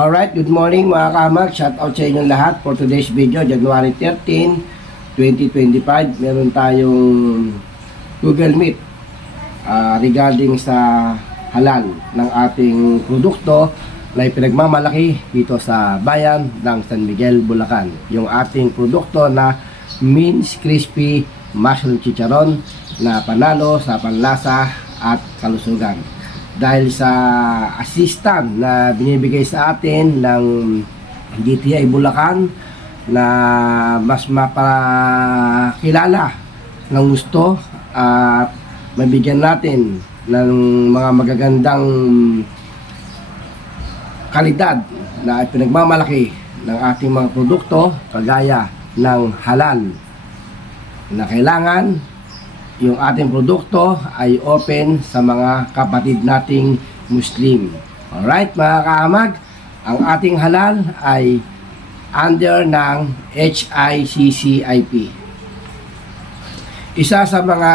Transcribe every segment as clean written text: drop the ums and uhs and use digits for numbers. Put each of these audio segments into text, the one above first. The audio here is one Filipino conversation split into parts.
Alright, good morning mga kamag. Shout out sa inyong lahat for today's video, January 13, 2025. Meron tayong Google Meet regarding sa halal ng ating produkto na ipinagmamalaki dito sa bayan ng San Miguel, Bulacan. Yung ating produkto na Mince Crispy Mushroom Chicharon na panalo sa panlasa at kalusugan. Dahil sa assistant na binibigay sa atin ng DTI Bulacan na mas mapakilala ng gusto at mabigyan natin ng mga magagandang kalidad na pinagmamalaki ng ating mga produkto kagaya ng halal na kailangan yung ating produkto ay open sa mga kapatid nating Muslim. Alright mga kaamag, ang ating halal ay under ng HICCIP. Isa sa mga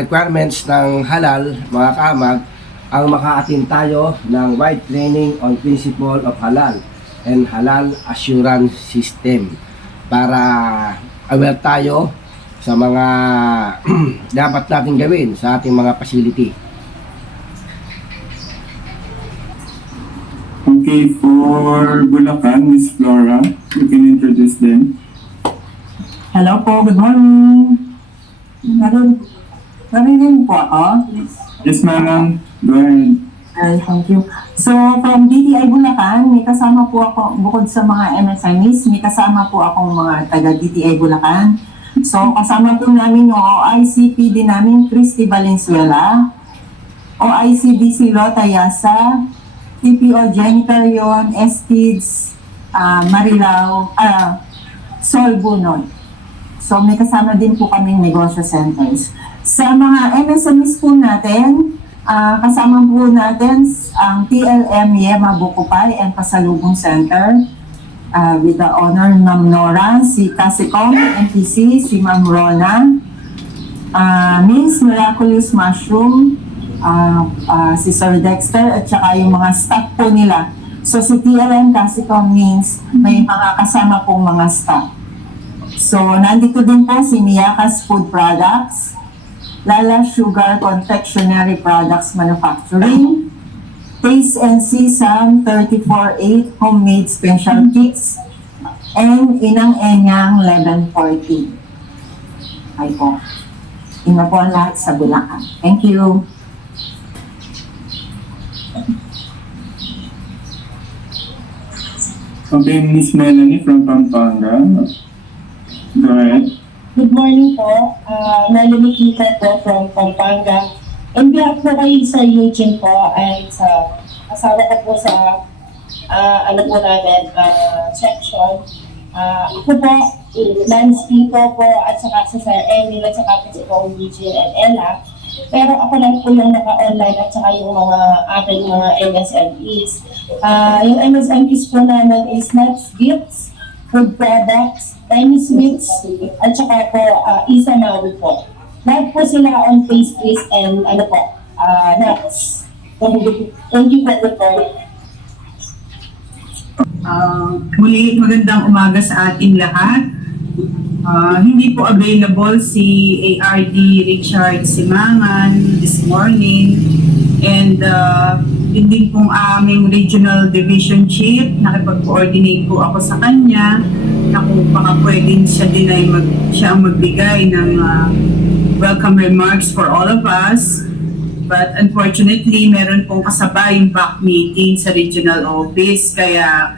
requirements ng halal mga kaamag ang maka-attend tayo ng wide training on principle of halal and halal assurance system para aware tayo sa mga dapat natin gawin sa ating mga facility. Okay, for Bulacan, Miss Flora, you can introduce them. Hello po, good morning. Narinig po ako? Yes, ma'am. Go ahead. Thank you. So, from DTI Bulacan, may kasama po ako, bukod sa mga MSMEs, may kasama po akong mga taga-DTI Bulacan. So, kasama po namin yung OICPD namin, Christy Valenzuela, OICDC Lota Yasa, TPO Jennifer Yon, STIDS, Marilao, Sol Bunod. So, may kasama din po kaming negosyo centers. Sa mga MSMEs po natin, kasama po natin ang TLM Yema Bukupay and Pasalubong Center with the honor Ma'am Nora, si Casicom, NPC, si Ma'am Rona, Mince Miraculous Mushroom, si Sir Dexter, at saka yung mga staff po nila. So si TLM Casicom means may mga kasama pong mga staff. So nandito din po si Miyakas Food Products, Lala Sugar Confectionery Products Manufacturing, Taste and Sesam 34-8 Homemade Special Kits, and Inang Enyang 1140. Ay po. Ina po ang lahat sa Bulacan. Thank you. Okay, Miss Melanie from Pampanga. Go ahead. Good morning po. Melanie Kita po from Pampanga. On behalf po kayo sa Eugene po ay sa asawa ko po sa ano po namin, section. Ako po, Lance Pico po at saka sa Sir Emil at saka po si po Eugene and Ella. Pero ako lang po yung naka-online at saka yung mga aking mga MSMEs. Yung MSMEs po namin is Nuts Gifts, Food Products, Tiny Sweets, at saka po Isa Maui po. Lahat po sila on pastries and ano po, nuts. Thank you po. Muli, magandang umaga sa ating lahat. Hindi po available si ARD Richard Simangan this morning, and yun din pong aming Regional Division Chief, nakipag-coordinate po ako sa kanya na kung baka pwedeng siya din ay siya ang magbigay ng welcome remarks for all of us. But unfortunately, meron pong kasabay yung back meeting sa regional office, kaya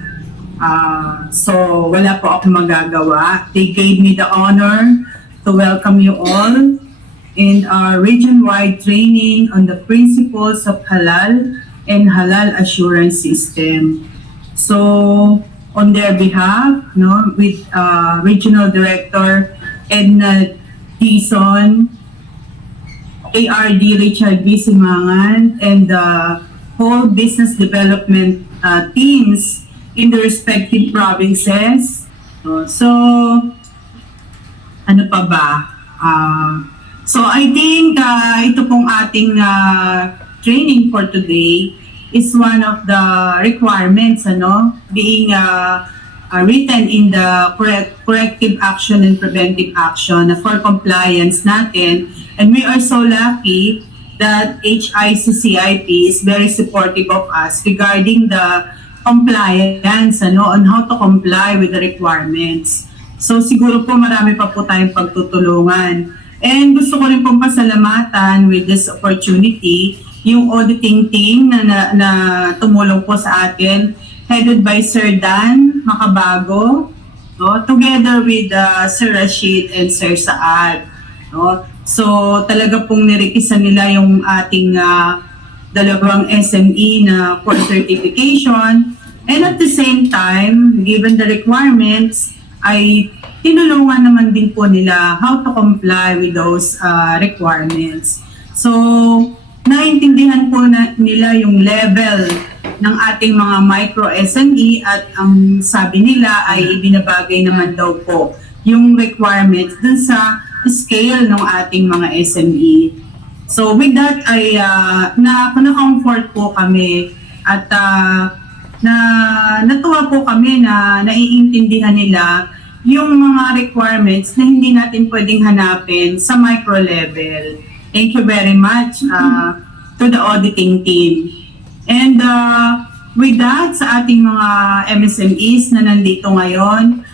so wala po ako magagawa. They gave me the honor to welcome you all in our region-wide training on the principles of halal and halal assurance system. So on their behalf, with Regional Director Edna Dizon, ARD Richard B. Simangan, and the whole business development teams in the respective provinces. So, ano pa ba? So I think ito pong ating training for today is one of the requirements, being written in the corrective action and preventive action for compliance natin. And we are so lucky that HICCIP is very supportive of us regarding the compliance, on how to comply with the requirements. So siguro po marami pa po tayong pagtutulungan. And gusto ko rin pong pasalamatan with this opportunity yung auditing team na tumulong po sa atin, headed by Sir Dan Macabago, together with Sir Rashid and Sir Saad. So talaga pong nirikisan nila yung ating dalawang SME na for certification. And at the same time, given the requirements, ay tinulungan naman din po nila how to comply with those requirements. So, naintindihan po nila yung level ng ating mga micro SME at ang sabi nila ay ibinabagay naman daw po yung requirements dun sa scale ng ating mga SME. So with that ay na-comfort po kami at natuwa po kami na naiintindihan nila yung mga requirements na hindi natin pwedeng hanapin sa micro level. Thank you very much to the auditing team. And with that, sa ating mga MSMEs na nandito ngayon,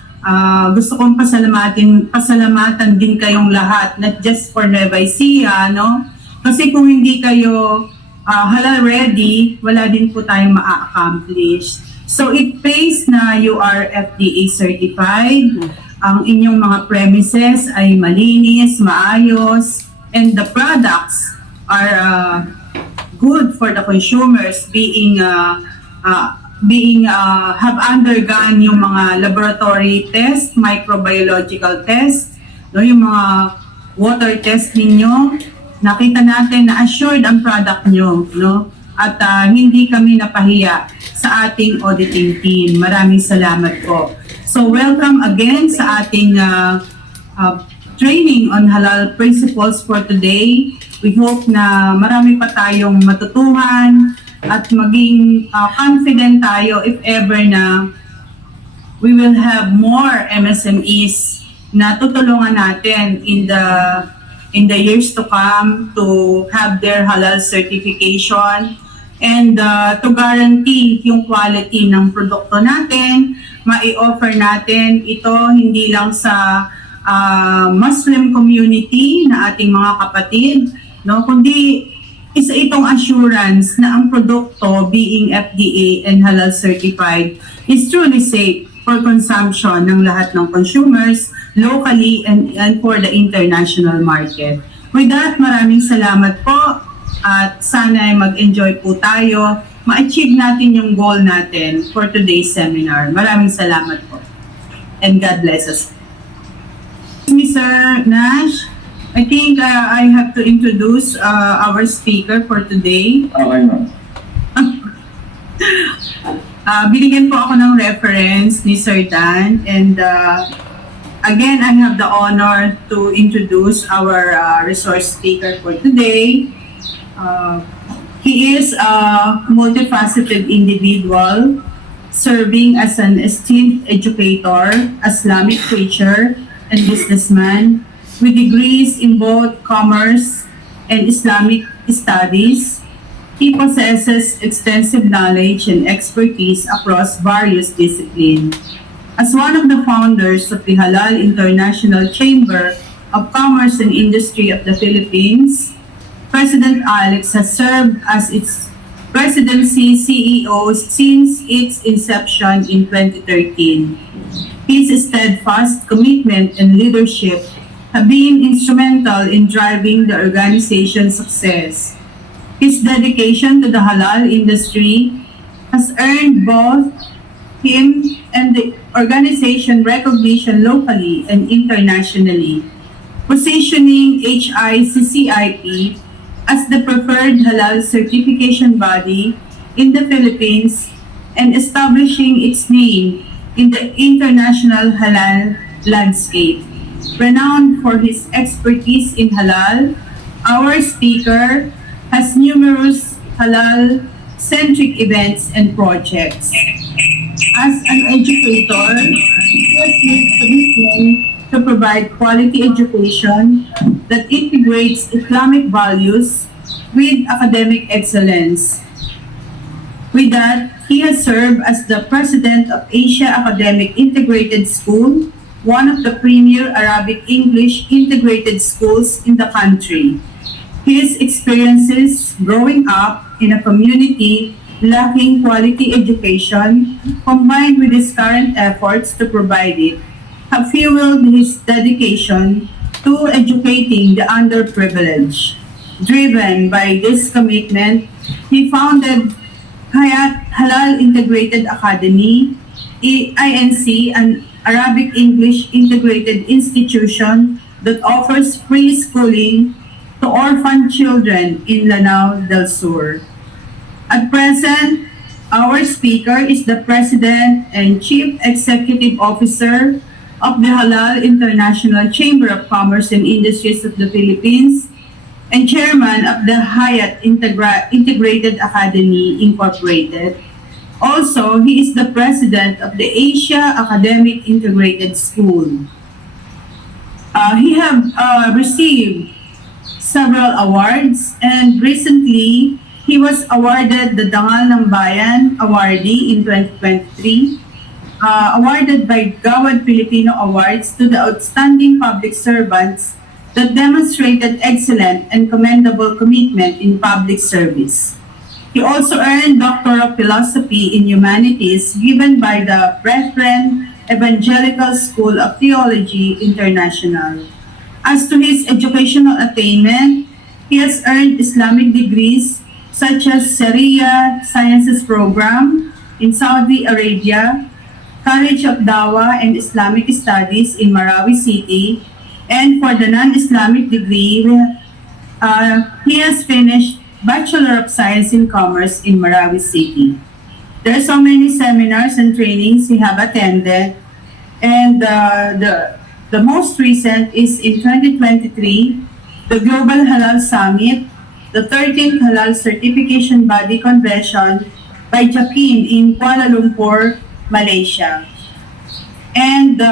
gusto kong pasalamatan din kayong lahat, not just for Nueva Ecija, Kasi kung hindi kayo halal ready, wala din po tayong ma-accomplish. So it pays na you are FDA certified, ang inyong mga premises ay malinis, maayos, and the products are good for the consumers have undergone yung mga laboratory test, microbiological test, yung mga water test ninyo. Nakita natin na assured ang product nyo, at hindi kami napahiya sa ating auditing team. Maraming salamat po. So welcome again sa ating training on halal principles for today. We hope na marami pa tayong matutuhan at maging confident tayo if ever na we will have more MSMEs na tutulungan natin in the years to come to have their halal certification and to guarantee yung quality ng produkto natin, mai-offer natin ito hindi lang sa Muslim community na ating mga kapatid, kundi isa itong assurance na ang produkto being FDA and halal certified is truly safe for consumption ng lahat ng consumers locally and for the international market. With that, maraming salamat po at sana mag-enjoy po tayo, ma-achieve natin yung goal natin for today's seminar. Maraming salamat po. And God bless us. Mr. Nash, I think I have to introduce our speaker for today. Okay, ma'am. Binigyan po ako ng reference ni Sir Dan and again, I have the honor to introduce our resource speaker for today. He is a multifaceted individual serving as an esteemed educator, Islamic preacher, and businessman with degrees in both commerce and Islamic studies. He possesses extensive knowledge and expertise across various disciplines. As one of the founders of the Halal International Chamber of Commerce and Industry of the Philippines, President Alex has served as its presidency CEO since its inception in 2013. His steadfast commitment and leadership have been instrumental in driving the organization's success. His dedication to the halal industry has earned both him and the organization recognition locally and internationally, positioning HICCIP as the preferred halal certification body in the Philippines and establishing its name in the international halal landscape. Renowned for his expertise in halal, our speaker has numerous halal centric events and projects. As an educator, he has made commitment to provide quality education that integrates Islamic values with academic excellence. With that, he has served as the president of Asia Academic Integrated School, one of the premier Arabic English integrated schools in the country. His experiences growing up in a community lacking quality education, combined with his current efforts to provide it, have fueled his dedication to educating the underprivileged. Driven by this commitment, he founded Hayat Halal Integrated Academy, INC, an Arabic English integrated institution that offers free schooling to orphan children in Lanao del Sur. At present, our speaker is the President and Chief Executive Officer of the Halal International Chamber of Commerce and Industries of the Philippines and Chairman of the Hayat Integrated Academy Incorporated. Also, he is the President of the Asia Academic Integrated School. He have received several awards, and recently he was awarded the Dangal ng Bayan Awardee in 2023, awarded by Gawad Filipino Awards to the outstanding public servants that demonstrated excellent and commendable commitment in public service. He also earned Doctor of Philosophy in Humanities given by the Brethren Evangelical School of Theology International. As to his educational attainment, he has earned Islamic degrees such as Sharia Sciences Program in Saudi Arabia, College of Dawah and Islamic Studies in Marawi City, and for the non-Islamic degree, he has finished Bachelor of Science in Commerce in Marawi City. There are so many seminars and trainings he have attended, and the most recent is in 2023, the Global Halal Summit, the 13th Halal Certification Body Convention by JAKIM in Kuala Lumpur, Malaysia. And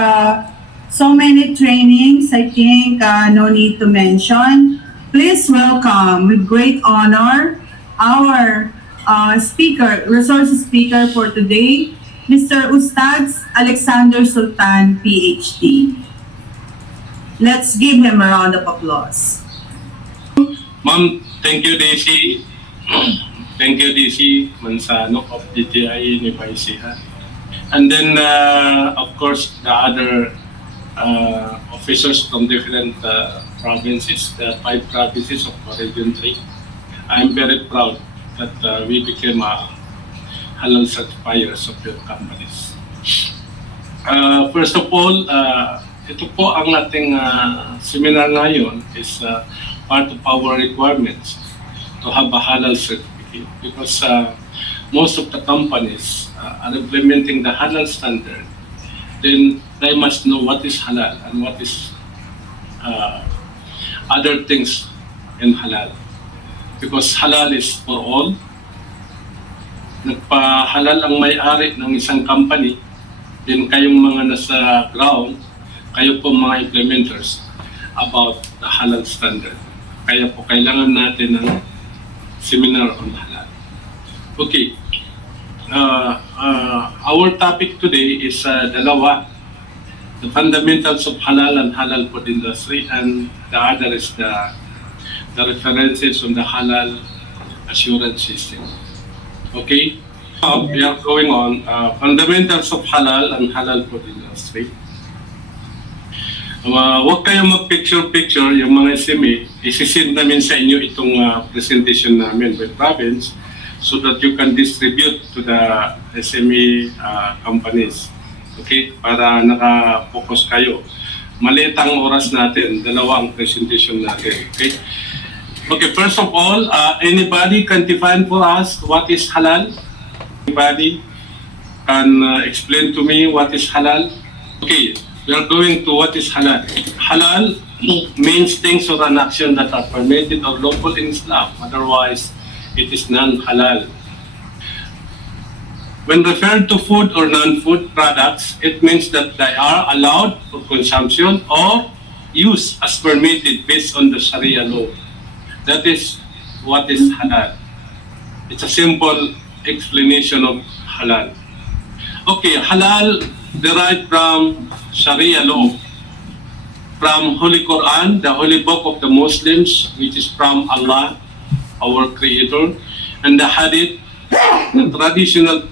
so many trainings, I think no need to mention. Please welcome with great honor our resource speaker for today, Mr. Ustaz Alexander Sultan, PhD. Let's give him a round of applause. Ma'am, thank you, Daisy. Thank you, Daisy Mansano of DTI Nipaisiha. And then, of course, the other officers from different provinces, the 5 provinces of Region 3. I'm very proud that we became halal certifiers of your companies. First of all, ito po ang ating seminar ngayon is part of our requirements to have a halal certificate because most of the companies are implementing the halal standard. Then they must know what is halal and what is other things in halal. Because halal is for all. Nagpa-halal ang may-ari ng isang company, then kayong mga nasa ground, kayo po mga implementers about the halal standard. Kaya po kailangan natin ng seminar on halal. Okay. Our topic today is dalawa. The fundamentals of halal and halal food industry, and the other is the references on the halal assurance system. Okay? We are going on fundamentals of halal and halal food industry. Huwag kayong mag-picture-picture yung mga SME. Isisend namin sa inyo itong presentation namin by province so that you can distribute to the SME companies. Okay? Para naka-focus kayo. Maliit ang oras natin, dalawang presentation natin. Okay? Okay, first of all, anybody can define for us what is halal? Anybody can explain to me what is halal? Okay, we are going to what is halal. Halal means things or an action that are permitted or lawful in Islam. Otherwise, it is non-halal. When referred to food or non-food products, it means that they are allowed for consumption or use as permitted based on the Sharia law. That is what is halal. It's a simple explanation of halal. Okay, halal derived from Sharia law, from Holy Quran, the holy book of the Muslims, which is from Allah, our Creator, and the Hadith, the traditional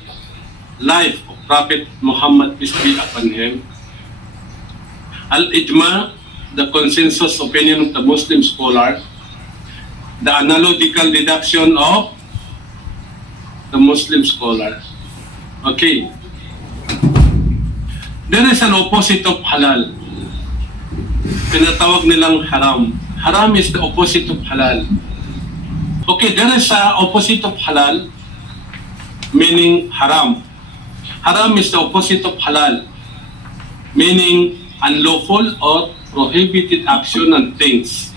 life of Prophet Muhammad, peace be upon him. Al-Ijma, the consensus opinion of the Muslim scholar, the analogical deduction of the Muslim scholar. Okay. There is an opposite of halal. Pinatawag nilang haram. Haram is the opposite of halal. Okay, there is a opposite of halal, meaning haram. Haram is the opposite of halal, meaning unlawful or prohibited action and things,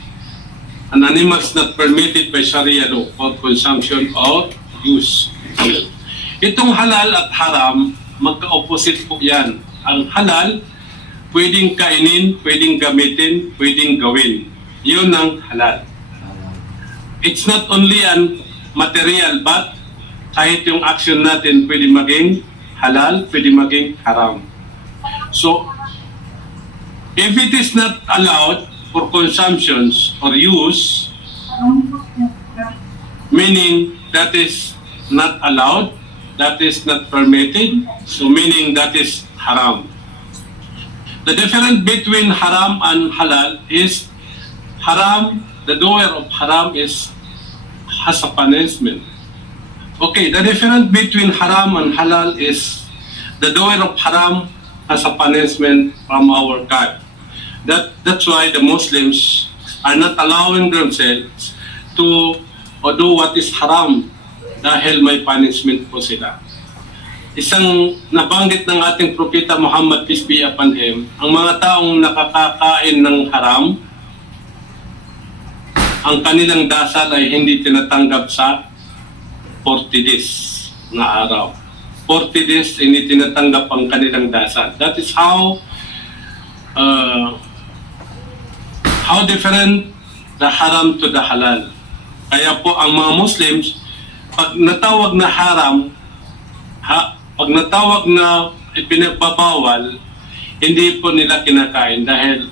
and animals not permitted by Sharia law for consumption or use. Itong halal at haram, magka-opposite po yan. Ang halal, pwedeng kainin, pwedeng gamitin, pwedeng gawin. Yun ang halal. It's not only an material, but kahit yung action natin pwede maging halal, pwede maging haram. So, if it is not allowed for consumptions or use, meaning that is not allowed, that is not permitted, so meaning that is haram. The difference between haram and halal is haram, the doer of haram has a punishment. Okay, the difference between haram and halal is the doer of haram has a punishment from our God. That's why the Muslims are not allowing themselves to do what is haram dahil may punishment po sila. Isang nabanggit ng ating propeta Muhammad, peace be upon him, ang mga taong nakakakain ng haram, ang kanilang dasal ay hindi tinatanggap sa 40 days na araw. 40 days hindi tinatanggap ang kanilang dasal. That is how different the haram to the halal. Kaya po ang mga Muslims, pag natawag na haram, pag natawag na ipinagbabawal, hindi po nila kinakain dahil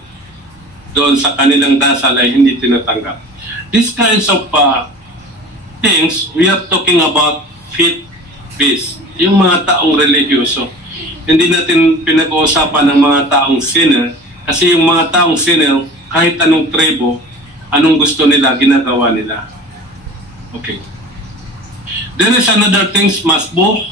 doon sa kanilang dasal ay hindi tinatanggap. These kinds of things, we are talking about faith-based. Yung mga taong religyoso. Hindi natin pinag-uusapan ng mga taong sinner kasi yung mga taong sinner, kahit anong tribo, anong gusto nila, ginagawa nila. Okay. There is another thing, masbuh,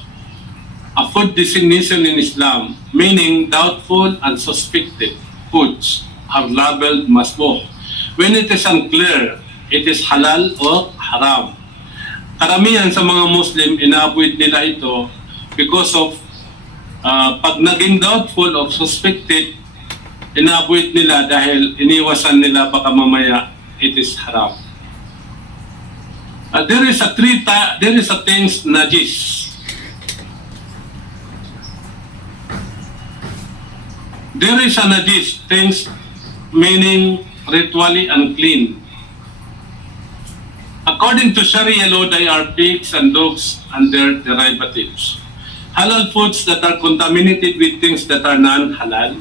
a food designation in Islam, meaning doubtful and suspected foods are labeled masbuh. When it is unclear, it is halal or haram. Karamihan sa mga Muslim, ina-avoid nila ito because of pag naging doubtful or suspected, ina-avoid nila dahil iniwasan nila baka mamaya it is haram. There is a things najis. There is a najis, things meaning ritually unclean. According to Sharia law, they are pigs and dogs and their derivatives. Halal foods that are contaminated with things that are non-halal.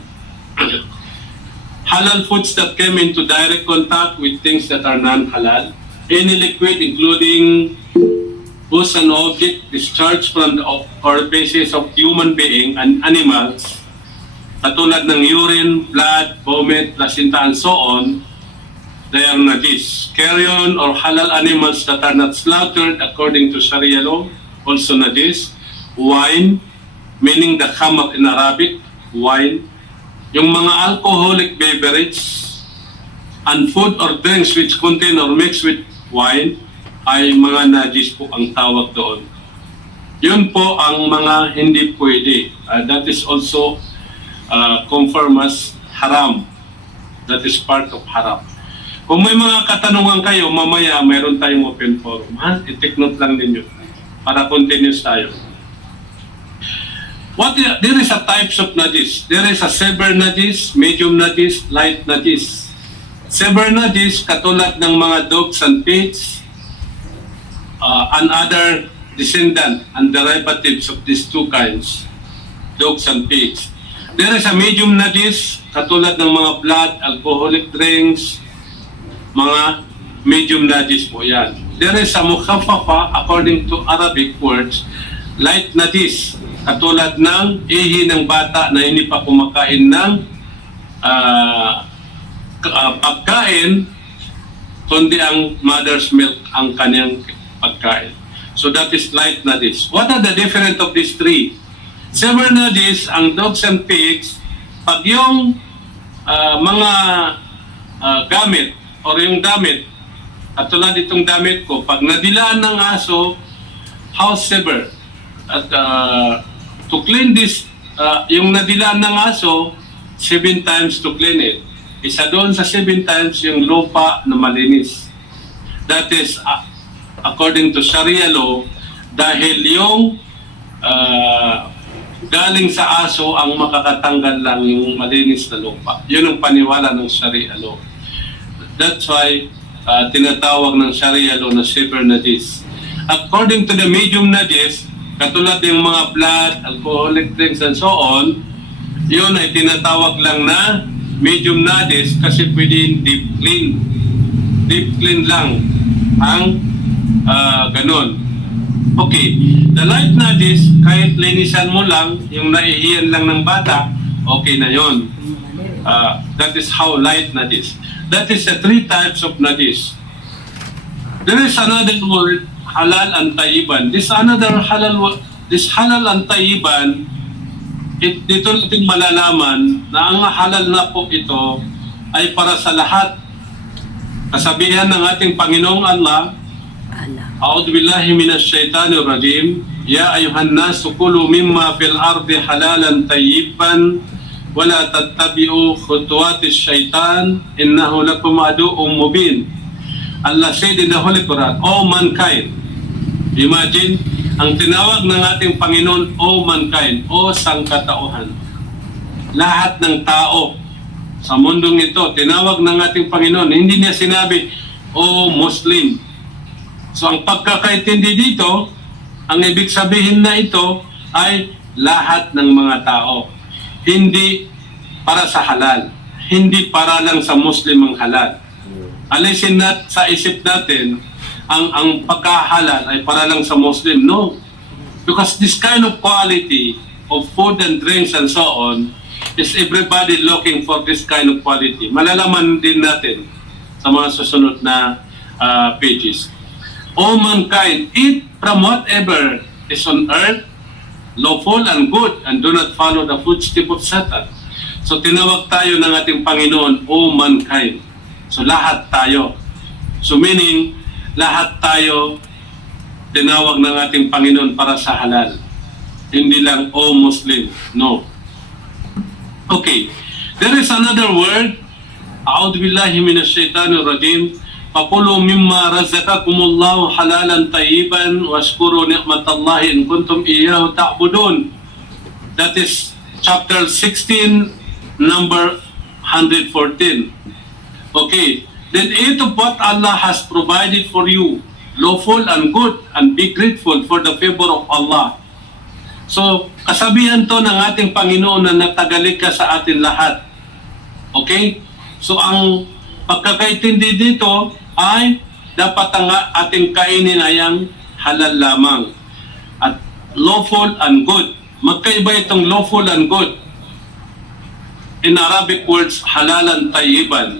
Halal foods that came into direct contact with things that are non-halal. Any liquid, including pus and object discharged from the orifices of human being and animals, katulad ng urine, blood, vomit, placenta, and so on, they are najis. Carrion or halal animals that are not slaughtered according to Sharia law, also najis. Wine, meaning the khamr in Arabic, wine. Yung mga alcoholic beverage and food or drinks which contain or mix with wine ay mga najis po ang tawag doon. Yun po ang mga hindi pwede. That is also confirmed as haram. That is part of haram. Kung may mga katanungan kayo, mamaya mayroon tayong open forum. I-take note lang ninyo para continuous tayo. There is a types of najis. There is a severe najis, medium najis, light najis. Severe najis, katulad ng mga dogs and pigs, and other descendant and derivatives of these two kinds, dogs and pigs. There is a medium najis, katulad ng mga blood, alcoholic drinks, mga medium najis po yan. There is a mukhaffafa, according to Arabic words, light najis, katulad ng ihi ng bata na hindi pa kumakain ng pagkain, kundi ang mother's milk ang kanyang pagkain. So that is light najis. What are the difference of these three? Severe najis, ang dogs and pigs, pag yung mga gamit or yung damit, at tulad itong damit ko, pag nadilaan ng aso, how severe? At to clean this, yung nadilaan ng aso, 7 times to clean it. Isa doon sa 7 times yung lupa na malinis. That is, according to Sharia law, dahil yung galing sa aso ang makakatanggal lang yung malinis na lupa. Yun ang paniwala ng Sharia law. That's why tinatawag ng Sharia law na severe najis. According to the medium najis, katulad ng mga blood, alcoholic drinks, and so on, yun ay tinatawag lang na medium najis kasi pwedeng deep clean. Deep clean lang ang ganon. Okay, the light najis, kahit linisan mo lang, yung naihiyan lang ng bata, okay na yun. That is how light najis. That is the 3 types of najis. There is another word, halal and tayyiban. This halal and tayyiban, dito natin malalaman na ang halal na po ito ay para sa lahat. Kasabihan ng ating Panginoong Allah, A'udhu billahi minash shaitanir rajim, Ya ayuhan nasu kulu mimma fil ardi halalan tayyiban, wala tattabi'u khutuwatis syaitan, innahu lakum adu'um mubin. Allah said in the Holy Quran, O mankind, imagine, ang tinawag ng ating Panginoon, O mankind, O sangkatauhan. Lahat ng tao sa mundong ito, tinawag ng ating Panginoon. Hindi niya sinabi, O Muslim. So ang pagkakaintindi dito, ang ibig sabihin na ito ay lahat ng mga tao. Hindi para sa halal. Hindi para lang sa Muslim ang halal. Alisin sa isip natin, ang pagkahalal ay para lang sa Muslim. No. Because this kind of quality of food and drinks and so on, is everybody looking for this kind of quality. Malalaman din natin sa mga susunod na pages. O mankind, eat from whatever is on earth, lawful and good, and do not follow the footsteps of Satan. So tinawag tayo ng ating Panginoon, O mankind. So lahat tayo. So meaning, lahat tayo tinawag ng ating Panginoon para sa halal. Hindi lang, O Muslim. No. Okay. There is another word, A'udhu billahi minash shaitanir rajim, Fakulu mimma razaqakumullahu halalan tayyiban washkuru ni'matallahi in kuntum iyyahu ta'budun. That is chapter 16, number 114. Okay. Then eat of what Allah has provided for you, lawful and good, and be grateful for the favor of Allah. So, kasabihan to ng ating Panginoon na natagalig ka sa atin lahat. Okay? So, ang pagkakaintindi dito ay dapat ang ating kainin ay ang halal lamang. At lawful and good. Magkaiba itong lawful and good. In Arabic words, halalan tayyiban.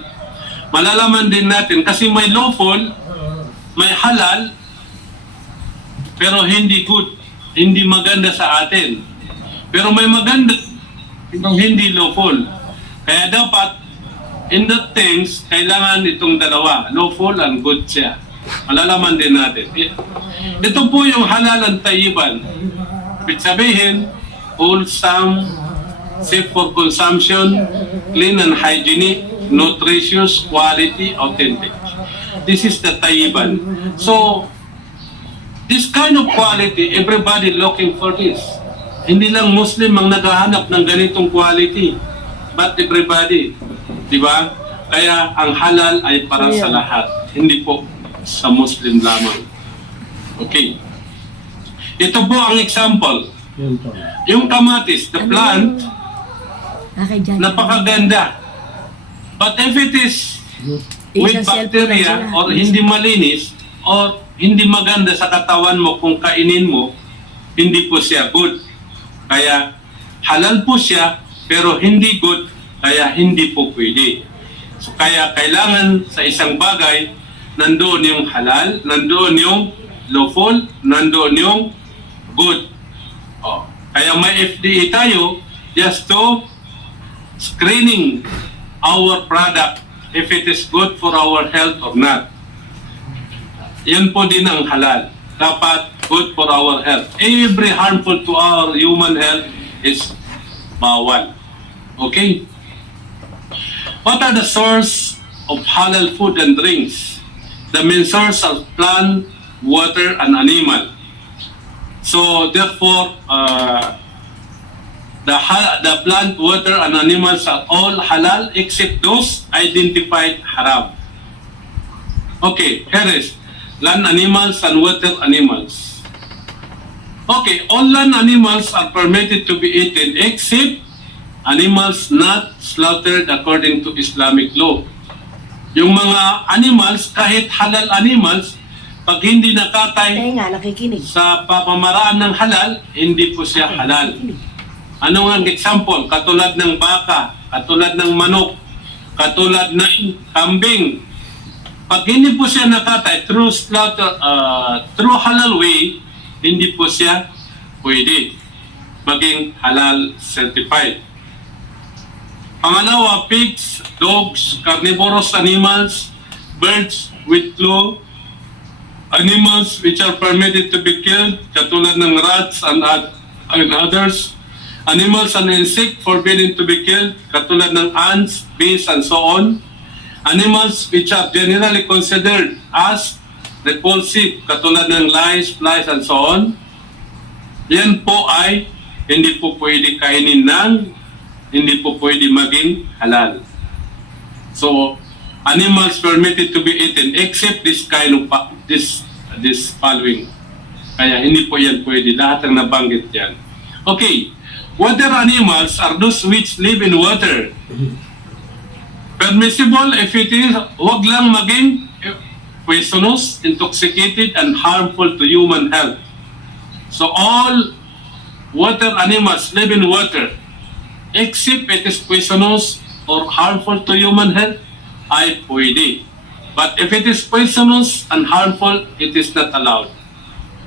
Malalaman din natin kasi may lawful, may halal, pero hindi good, hindi maganda sa atin. Pero may maganda, hindi lawful. Kaya dapat, in the things, kailangan itong dalawa, lawful and good siya. Malalaman din natin. Ito po yung halal and tayyiban. Ibig sabihin, wholesome, safe for consumption, clean and hygienic, nutritious, quality, authentic. This is the tayyiban. So, this kind of quality, everybody looking for this. Hindi lang Muslim ang naghahanap ng ganitong quality, but everybody. Di ba? Kaya ang halal ay para sa lahat, hindi po sa Muslim lamang. Okay. Ito po ang example. Yun po. Yung kamatis, the plant, napakaganda. But if it is with bacteria or hindi malinis or hindi maganda sa katawan mo kung kainin mo, hindi po siya good. Kaya halal po siya pero hindi good, kaya hindi po pwede. So kaya kailangan sa isang bagay, nandoon yung halal, nandoon yung lawful, nandoon yung good. Oh. Kaya may FDA tayo just to screening our product if it is good for our health or not. Yan po din ang halal. Dapat good for our health. Every harmful to our human health is bawal. Okay? What are the source of halal food and drinks? The main source of plant, water, and animal. So therefore, the plant, water, and animals are all halal except those identified haram. Okay, here is land animals and water animals. Okay, all land animals are permitted to be eaten except animals not slaughtered according to Islamic law. Yung mga animals, kahit halal animals, pag hindi nakatay sa pamamaraan ng halal, hindi po siya halal. Ano nga ang example? Katulad ng baka, katulad ng manok, katulad ng kambing. Pag hindi po siya nakatay through slaughter, through halal way, hindi po siya pwede maging halal certified. Pangalawa, pigs, dogs, carnivorous animals, birds with claw, animals which are permitted to be killed, katulad ng rats and others, animals and insects forbidden to be killed, katulad ng ants, bees, and so on, animals which are generally considered as repulsive, katulad ng lice, flies, and so on, yan po ay hindi po pwede kainin hindi po pwede maging halal. So, animals permitted to be eaten except this kind of this following. Kaya hindi po yan pwede. Lahat ng nabanggit yan. Okay. Water animals are those which live in water. Permissible if it is, wag lang maging poisonous, intoxicated, and harmful to human health. So all water animals live in water except it is poisonous or harmful to human health, ay pwede. But if it is poisonous and harmful, it is not allowed.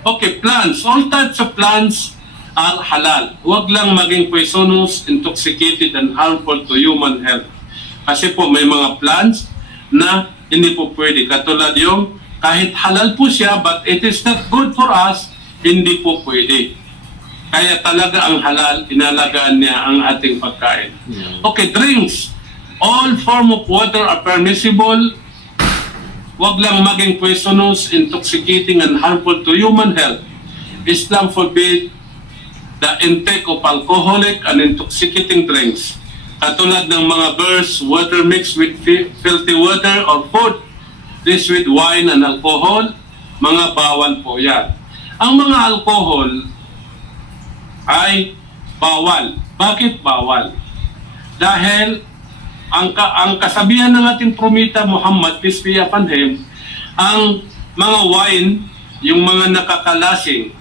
Okay, plants. All types of plants are halal. Huwag lang maging poisonous, intoxicated, and harmful to human health. Kasi po may mga plants na hindi po pwede. Katulad yung kahit halal po siya, but it is not good for us, hindi po pwede. Kaya talaga ang halal, inalagaan niya ang ating pagkain. Okay, drinks. All form of water are permissible. Huwag lang maging poisonous, intoxicating, and harmful to human health. Islam forbid the intake of alcoholic and intoxicating drinks. Katulad ng mga beers, water mixed with filthy water or food, this with wine and alcohol, mga bawal po yan. Ang mga alcohol ay bawal. Bakit bawal? Dahil ang kasabihan ng ating Propeta Muhammad, peace be upon him, ang mga wine, yung mga nakakalasing,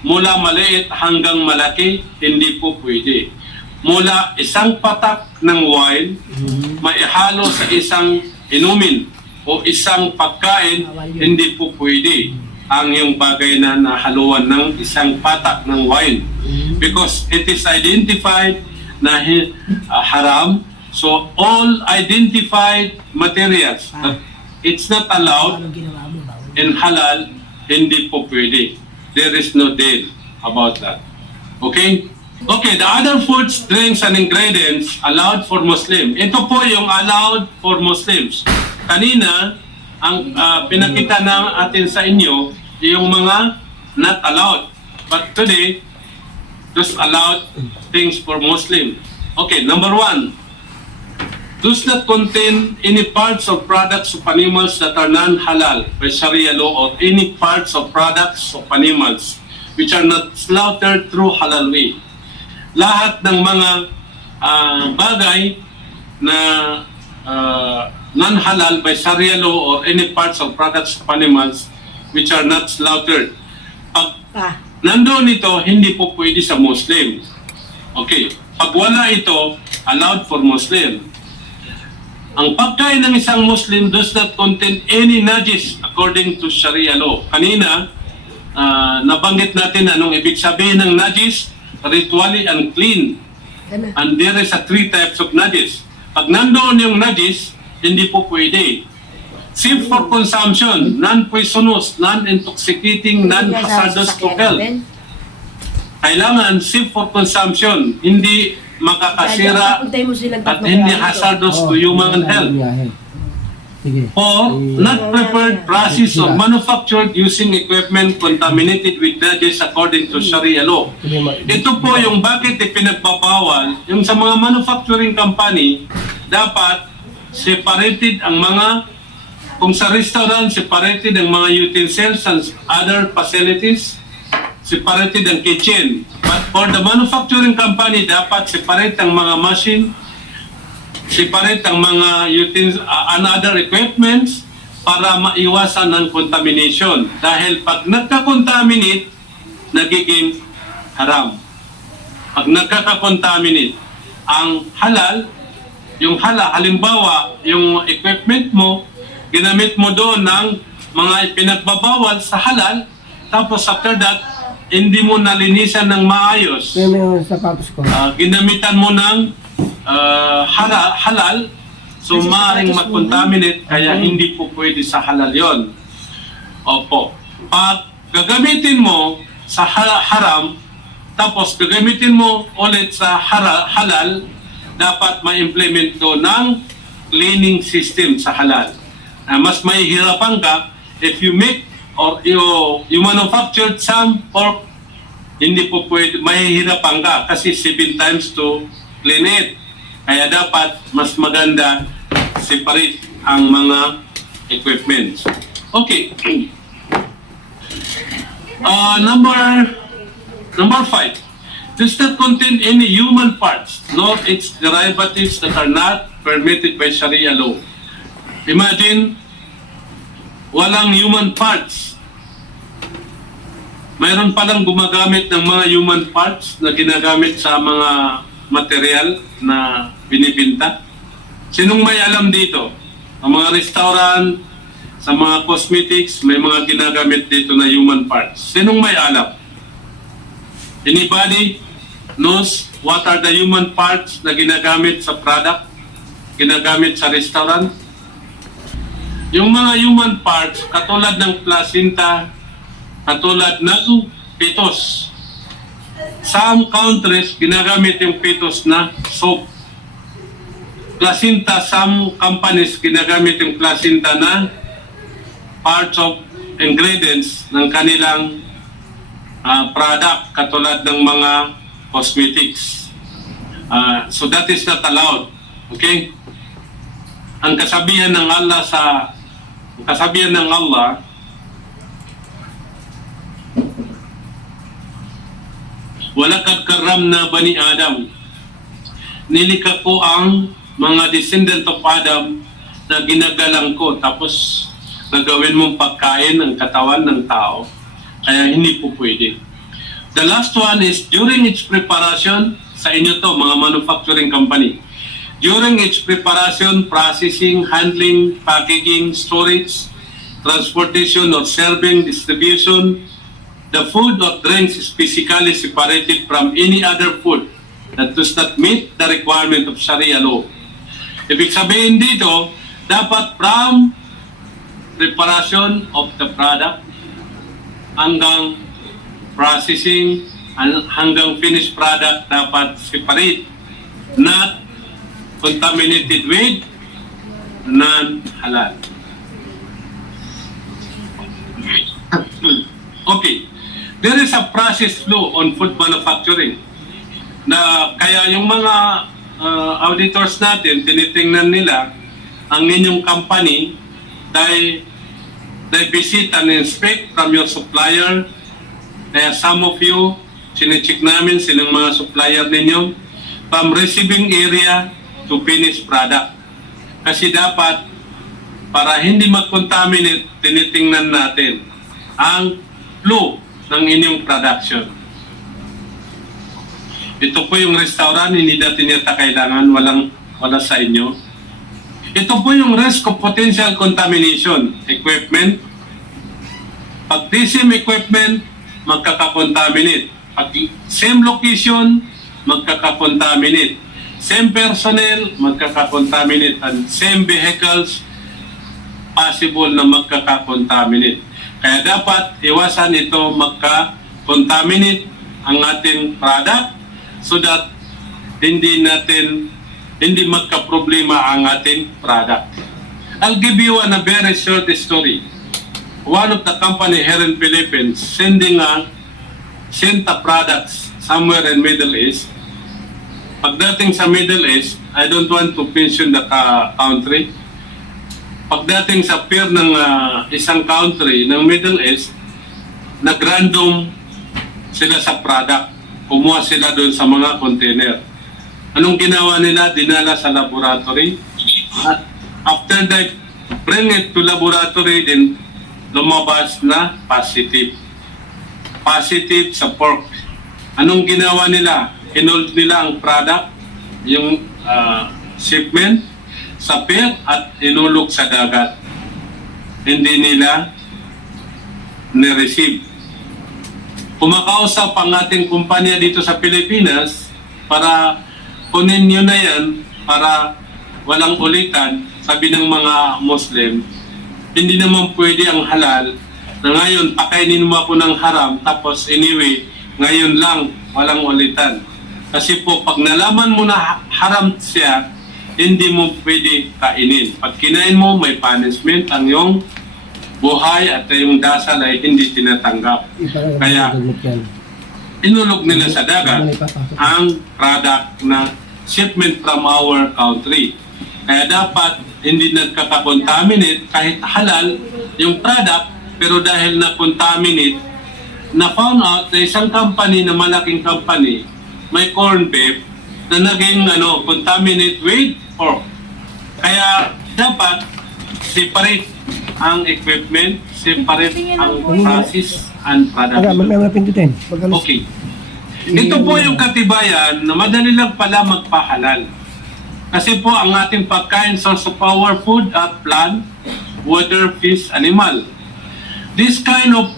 mula maliit hanggang malaki, hindi po pwede. Mula isang patak ng wine, maihalo sa isang inumin o isang pagkain, hindi po pwede ang yung bagay na nahaluan ng isang patak ng wine. Because it is identified na haram. So all identified materials, it's not allowed in halal, hindi po pwede. There is no deal about that. Okay? Okay, the other foods, drinks, and ingredients allowed for Muslim. Ito po yung allowed for Muslims. Kanina, ang pinakita na atin sa inyo, yung mga not allowed. But today, those allowed things for Muslim. Okay, number 1, does not contain any parts of products of animals that are non-halal by Sharia law, or any parts of products of animals which are not slaughtered through halal way. Lahat ng mga bagay na non-halal by Sharia law or any parts of products of animals which are not slaughtered. Pag nandoon ito, hindi po pwede sa Muslim. Okay. Pag wala ito, allowed for Muslim. Ang pagkain ng isang Muslim does not contain any najis according to Sharia law. Kanina, nabanggit natin anong ibig sabihin ng najis, ritually unclean. And there is 3 types of najis. Pag nandoon yung najis, hindi po pwede. Safe for consumption, non-poisonous, non-intoxicating, non-hazardous to health. Kailangan safe for consumption, hindi makakasira at hindi hazardous to human health. Sige. Or not prepared, processed, or manufactured using equipment contaminated with najis according to Sharia law. Ito po yung bakit ipinagbabawal, yung sa mga manufacturing company, dapat separated ang mga, kung sa restaurant, separated ang mga utensils and other facilities, separated ang kitchen. But for the manufacturing company, dapat separate ang mga machine, separate ang mga and other equipments para maiwasan ang contamination. Dahil pag nagka-contaminate, nagiging haram. Pag nagkaka-contaminate, ang halal, yung halimbawa, yung equipment mo, ginamit mo doon ng mga ipinagbabawal sa halal, tapos after that, hindi mo nalinisan ng maayos. May sapatos ko. Ginamitan mo ng halal, so maaaring mag-contaminate, kaya hindi po pwede sa halal yon. Opo. Pag gagamitin mo sa haram, tapos gagamitin mo ulit sa halal, dapat ma-implement to ng cleaning system sa halal. Mas mahihirapan ka if you make or you manufactured some pork, hindi po pwede, mahihirapan ka kasi 7 times to clean it. Kaya dapat mas maganda separate ang mga equipment. Okay. Number 5. Does not contain any human parts, nor its derivatives that are not permitted by Sharia law. Imagine, walang human parts. Mayroon palang gumagamit ng mga human parts na ginagamit sa mga material na binibinta. Sinong may alam dito? Ang mga restaurant, sa mga cosmetics, may mga ginagamit dito na human parts. Sinong may alam? Anybody knows what are the human parts na ginagamit sa product? Ginagamit sa restaurant? Yung mga human parts, katulad ng placenta, katulad ng fetus. Some countries, ginagamit yung fetus na soap. Placenta, some companies, ginagamit yung placenta na parts of ingredients ng kanilang product, katulad ng mga cosmetics. So that is not allowed. Okay? Ang kasabihan ng Allah walakad karam na bani Adam. Nilikha ko ang mga descendant of Adam na ginagalang ko, tapos nagawin mong pagkain ang katawan ng tao. Kaya hindi po pwede. The last one is during its preparation, sa inyo to, mga manufacturing company. During its preparation, processing, handling, packaging, storage, transportation or serving, distribution, the food or drinks is physically separated from any other food that does not meet the requirement of Sharia law. Ibig sabihin dito, dapat from preparation of the product hanggang processing, hanggang finished product, dapat separate, not contaminated with non-halal. Okay. There is a process flow on food manufacturing. na kaya yung mga auditors natin, tinitingnan nila ang inyong company, they visit and inspect from your supplier. Kaya some of you, sinecheck namin silang mga supplier ninyo from receiving area to finished product. Kasi dapat, para hindi mag-contaminate, tinitingnan natin ang flow ng inyong production. Ito po yung restaurant, hindi natin yata kailangan, wala sa inyo. Ito po yung risk of potential contamination equipment. Pag the same equipment, magkakakontaminate. Pag same location, magkakakontaminate. Same personnel, magkakakontaminate. And same vehicles, possible na magkakakontaminate. Kaya dapat iwasan ito magka-contaminate ang ating product so that hindi magka-problema ang ating product. I'll give you a very short story. One of the company here in Philippines sent a products somewhere in Middle East. Pagdating sa Middle East, I don't want to mention the country. Pagdating sa pier ng isang country ng Middle East, nag-random sila sa product. Kumuha sila doon sa mga container. Anong ginawa nila? Dinala sa laboratory. At after they bring it to laboratory, then lumabas na positive. Positive sa pork. Anong ginawa nila? Inold nila ang product, yung shipment, sa pier at inulog sa dagat. Hindi nila ni-receive. Kumakausap ang ating kumpanya dito sa Pilipinas para kunin nyo na yan para walang ulitan. Sabi ng mga Muslim, hindi naman pwede ang halal na ngayon pakainin mo ako ng haram tapos anyway, ngayon lang walang ulitan. Kasi po pag nalaman mo na haram siya, hindi mo pwede kainin. Pag kinain mo, may punishment. Ang iyong buhay at yung dasal ay hindi tinatanggap. Kaya inulog nila sa dagat ang product na shipment from our country. Kaya dapat hindi nagkakakontaminate kahit halal yung product, pero dahil na-contaminate, na-found out na isang company na malaking company, may corn beef na naging contaminate with pork. Kaya dapat separate ang equipment, separate ang process and product. Okay. Ito po yung katibayan na madali lang pala magpahalal. Kasi po ang ating pagkain, source of our food at plant, water, fish, animal. This kind of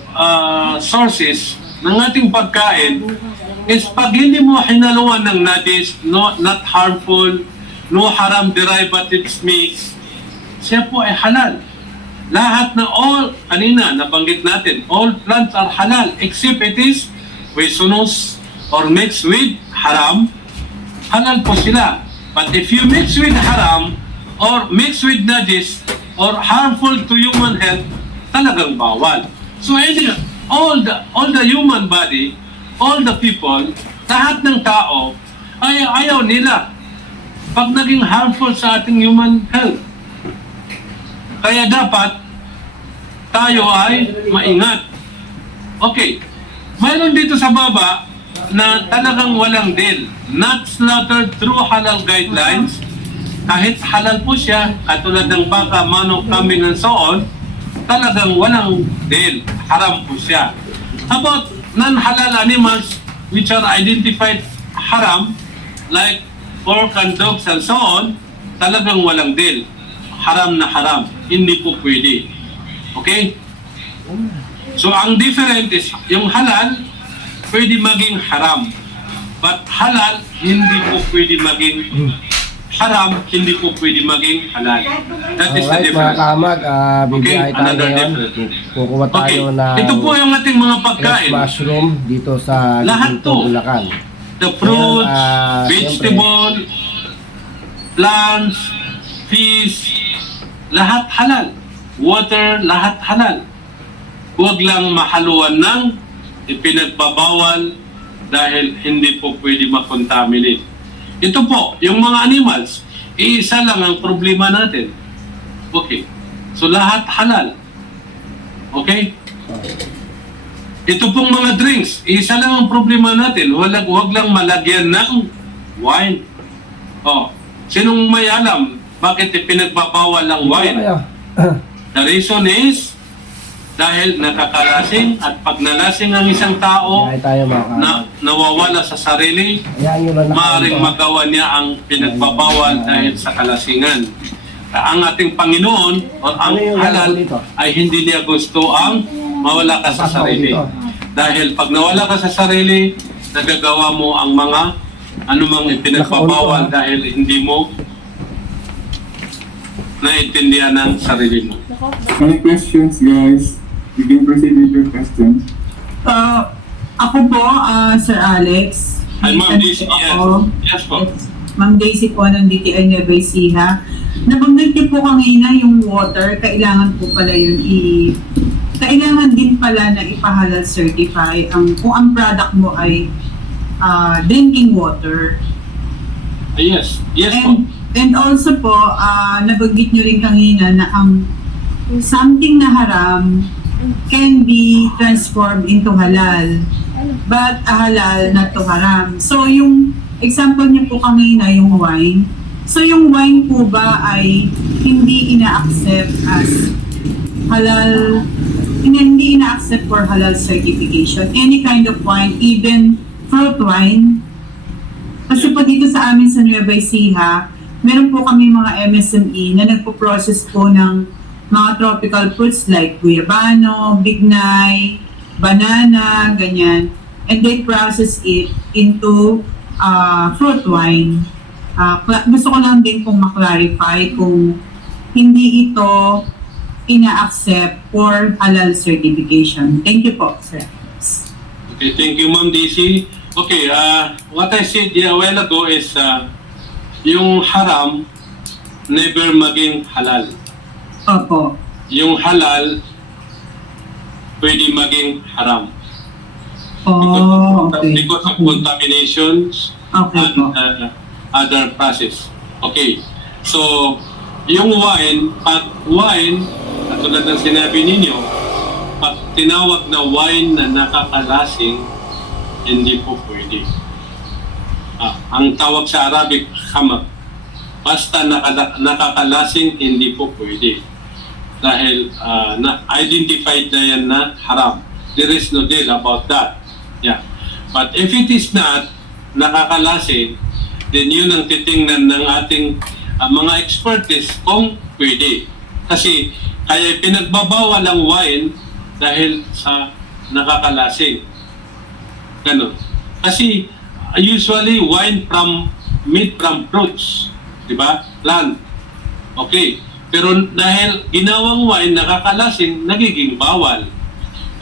sources ng ating pagkain is pag hindi mo hinaluan ng nadis, not harmful, no haram derivatives mix, siya po ay halal. Lahat na kanina nabanggit natin, all plants are halal except it is poisonous or mixed with haram, halal po sila. But if you mix with haram or mix with najis or harmful to human health, talagang bawal. So all the human body, all the people, lahat ng tao ay ayaw nila pag naging harmful sa ating human health. Kaya dapat tayo ay maingat. Okay, mayroon dito sa baba na talagang walang deal. Not slaughtered through halal guidelines. Kahit halal po siya, katulad ng baka, manok, kambing, and so on, talagang walang deal. Haram po siya. About non-halal animals which are identified haram, like pork and dogs and so on, talagang walang deal. Haram na haram. Hindi po pwede. Okay? So, ang different is, yung halal, pwede maging haram. But halal, hindi po pwede maging haram, hindi po pwede maging halal. That is the Alright, mga difference. kamag, Okay, bibiyahe tayo another ngayon. difference. Kukuha Okay, tayo ng ito po yung ating mga fresh pagkain. mushroom dito sa Lahat Ginto, to. Bulacan. The fruits, Ayan, vegetable, plants, fish, lahat halal. Water, lahat halal. Huwag lang mahaluan ng ipinagbabawal dahil hindi po pwede makontaminate. Ito po, yung mga animals, iisa lang ang problema natin. Okay. So lahat halal. Okay? Ito pong mga drinks, isa lang ang problema natin. Wag lang malagyan ng wine. Oh, sinong may alam bakit pinagbabawal ang wine? The reason is dahil nakakalasing at pag nalasing ang isang tao Kaya tayo mga na nawawala sa sarili, Ayan yung maaaring magawa niya ang pinagbabawal dahil sa kalasingan. Ang ating Panginoon o ang Ano yung halal dito? ay hindi niya gusto ang mawala ka sa sarili. Dito. Dahil pag nawala ka sa sarili, nagagawa mo ang mga anumang ipinagbabawal dahil hindi mo naintindihan ang sarili mo. Any questions, guys? You can proceed with your questions. Ako po, Sir Alex. Ay, Ma'am Daisy, yes. Ako. Yes po. Ma'am Daisy po ng DTI Nueva Ecija. Nabanggit niyo po kanina yung water, kailangan po pala yun kailangan din pala na ipahalal certify kung ang product mo ay drinking water. Yes. Yes po. And also po, nabanggit niyo rin kanina na ang something na haram can be transformed into halal, but a halal not to haram. So yung example niyo po kanina, yung wine. So yung wine po ba ay hindi ina-accept as halal, hindi ina-accept for halal certification? Any kind of wine, even fruit wine? Kasi po dito sa amin sa Nueva Ecija, meron po kami mga MSME na nagpo-process po ng mga tropical fruits like guyabano, bignay, banana, ganyan. And they process it into fruit wine. Gusto ko lang din pong maklarify kung hindi ito ina-accept for halal certification. Thank you po, sir. Okay, thank you, Ma'am Daisy. Okay, what I said a while ago is yung haram never maging halal. Opo. Yung halal pwede maging haram. Oh, okay. Because of contaminations Okay and po. other process. Okay. So, yung wine, pag wine, katulad ng sinabi ninyo, pag tinawag na wine na nakakalasing, hindi po pwede. Ang tawag sa Arabic, khamr. Basta nakakalasing, hindi po pwede. Dahil na-identified na yan na haram. There is no deal about that. Yeah. But if it is not nakakalasing, then yun ang titingnan ng ating mga expertise kung pwede. Kasi kaya pinagbabawal ang wine dahil sa nakakalasing. Ganun. Kasi usually wine made from fruits. Diba? Plant. Okay. Pero dahil ginawang wine nakakalasing, nagiging bawal.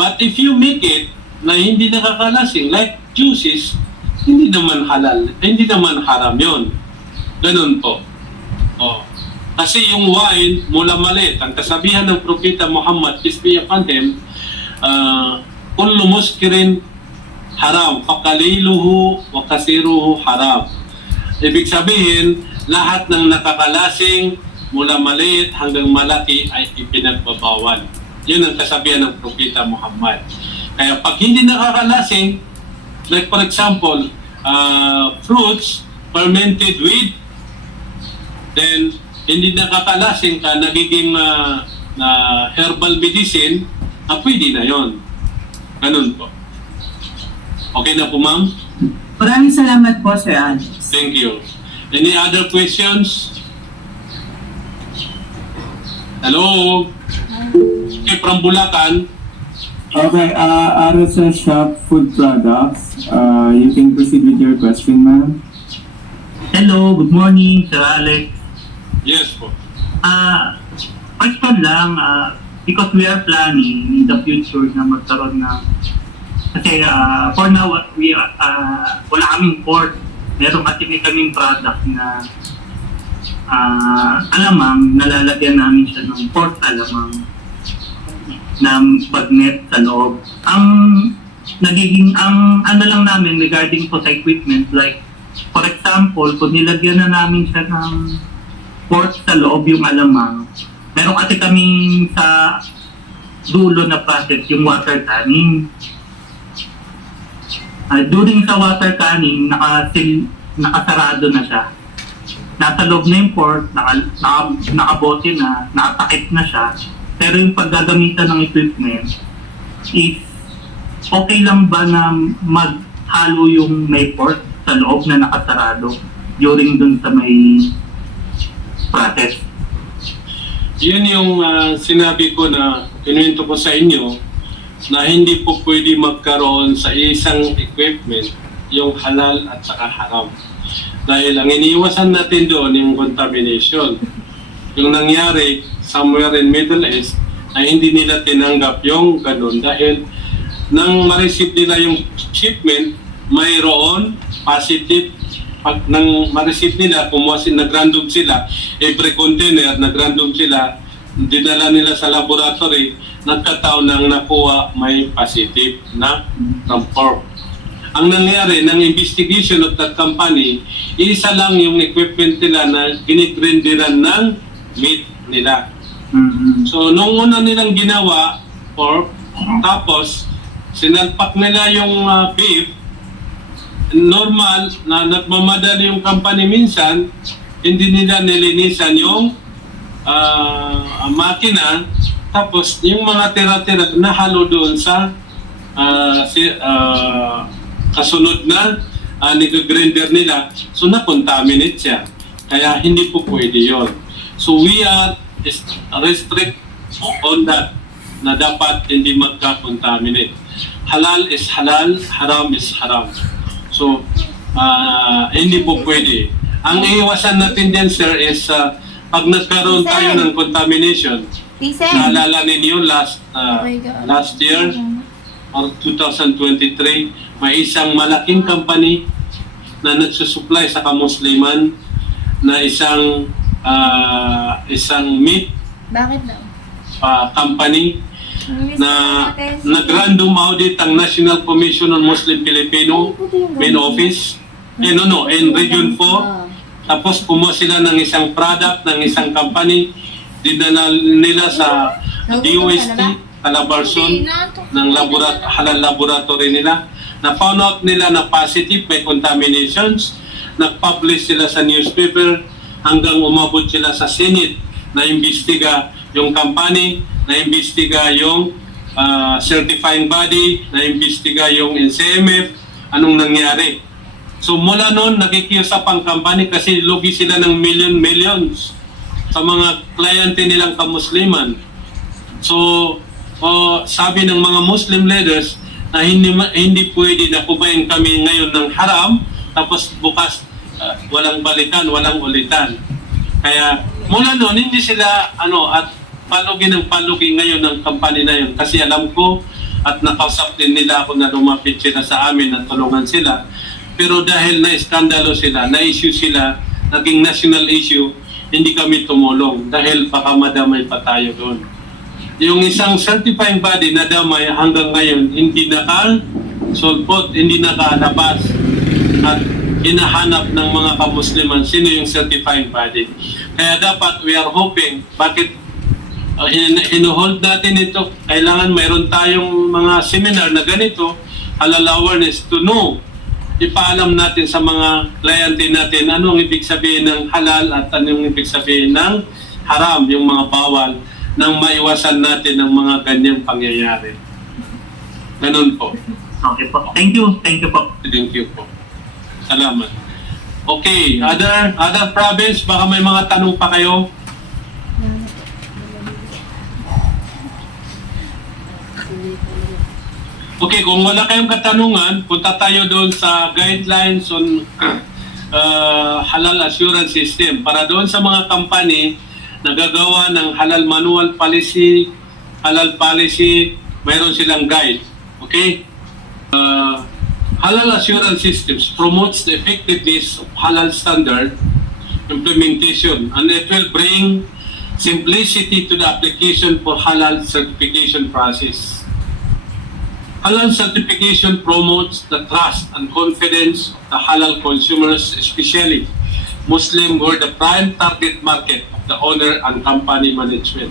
But if you make it na hindi nakakalasing, like juices, hindi naman halal, hindi naman haram yun. Ganun po. Oh. Kasi yung wine, mula maliit, ang kasabihan ng Propeta Muhammad, peace be upon him, kullu muskirin haram, fakaliluhu wa kasiruhu haram. Ibig sabihin, lahat ng nakakalasing, mula maliit hanggang malaki ay ipinagbabawal. Yun ang kasabihan ng Propeta Muhammad. Kaya pag hindi nakakalasing, like for example, fruits fermented with, then hindi nakakalasing ka, nagiging herbal medicine, pwede na yon. Ganun po. Okay na po, ma'am? Maraming salamat po, Sir Alex. Thank you. Any other questions? Hello? Okay, from Bulacan. Okay, RSS Shop Food Products. You can proceed with your question, ma'am. Hello, good morning, Sir Alex. Yes po. Question lang, because we are planning in the future na magkaroon ng, kasi for now, wala kaming port. Meron kasi kaming product na alamang, nalalagyan namin siya ng port alamang ng bagnet sa loob. Ang nagiging ang ano lang namin regarding po sa equipment, like for example, kung nilagyan na namin siya ng port sa loob yung alamang, meron kasi kaming sa dulo na process yung water canning. During sa water canning, nakasarado na siya. Nasa loob na yung port, nakabote na, nakatakip na siya. Pero yung paggagamitan ng equipment is okay lang ba na maghalo yung may port sa loob na nakasarado during dun sa may process? Yun yung sinabi ko na kinuwento ko sa inyo na hindi po pwede magkaroon sa isang equipment yung halal at saka haram. Dahil ang iniiwasan natin doon yung contamination. Yung nangyari somewhere in Middle East na hindi nila tinanggap yung ganun dahil nang ma-receive nila yung shipment, mayroon positive. Pag nang ma-receive nila, nag-random sila, every container, nag-random sila, dinala nila sa laboratory, nagkataon nang nakuha may positive na pork. Ang nangyari ng investigation of that company, isa lang yung equipment nila na ginigrinderan ng meat nila. So, nung una nilang ginawa, pork, tapos sinalpak nila yung beef, normal na nagmamadali yung company minsan, hindi nila nilinisan yung makina, tapos yung mga tira-tira nahalo doon sa kasunod na nag-grinder nila, so na-contaminate siya. Kaya hindi po pwede yun. So we are restrict on that na dapat hindi magka-contaminate. Halal is halal, haram is haram. So, hindi po pwede. Ang iiwasan natin din, sir, is pag nagkaroon tayo ng contamination, naalala ninyo last year or 2023, may isang malaking company na nagsusupply sa kamusliman na isang meat company na nag-random audit ang National Commission on Muslim Filipino main office in Region 4. Tapos kumuha sila ng isang product ng isang company, dinala nila sa DOST, Calabarzon, ng halal laboratory nila. Na-found out nila na positive, may contaminations. Nag-publish sila sa newspaper hanggang umabot sila sa Senate na imbestiga yung company, na-imbestiga yung certifying body, na-imbestiga yung NCMF, anong nangyari. So mula noon, nakikiusap ang company kasi lugi sila ng millions sa mga kliyente nilang kamusliman. So sabi ng mga Muslim leaders na hindi pwede na kubayin kami ngayon ng haram, tapos bukas walang balikan, walang ulitan. Kaya mula noon, hindi sila at palugi ngayon ng company na yun. Kasi alam ko at nakausap din nila ako na lumapit sila sa amin at tulungan sila. Pero dahil na-skandalo sila, na-issue sila, naging national issue, hindi kami tumulong dahil baka madamay pa tayo doon. Yung isang certifying body na damay hanggang ngayon, hindi naka-sulpot, hindi nakalabas at hinahanap ng mga kamusliman sino yung certifying body. Kaya dapat we are hoping, bakit hinuhold natin ito, kailangan mayroon tayong mga seminar na ganito, halal awareness to know, ipaalam natin sa mga kliyente natin anong ibig sabihin ng halal at anong ibig sabihin ng haram, yung mga bawal, nang maiwasan natin ang mga ganyang pangyayari. Ganun po. Okay po. Thank you po. Thank you po. Salamat. Okay, other province, baka may mga tanong pa kayo? Okay, kung wala kayong katanungan, punta tayo doon sa guidelines on halal assurance system. Para doon sa mga company na gagawa ng halal manual policy, halal policy, mayroon silang guide. Okay? Halal assurance systems promotes the effectiveness of halal standard implementation, and it will bring simplicity to the application for halal certification process. Halal certification promotes the trust and confidence of the halal consumers, especially Muslim, who are the prime target market of the owner and company management.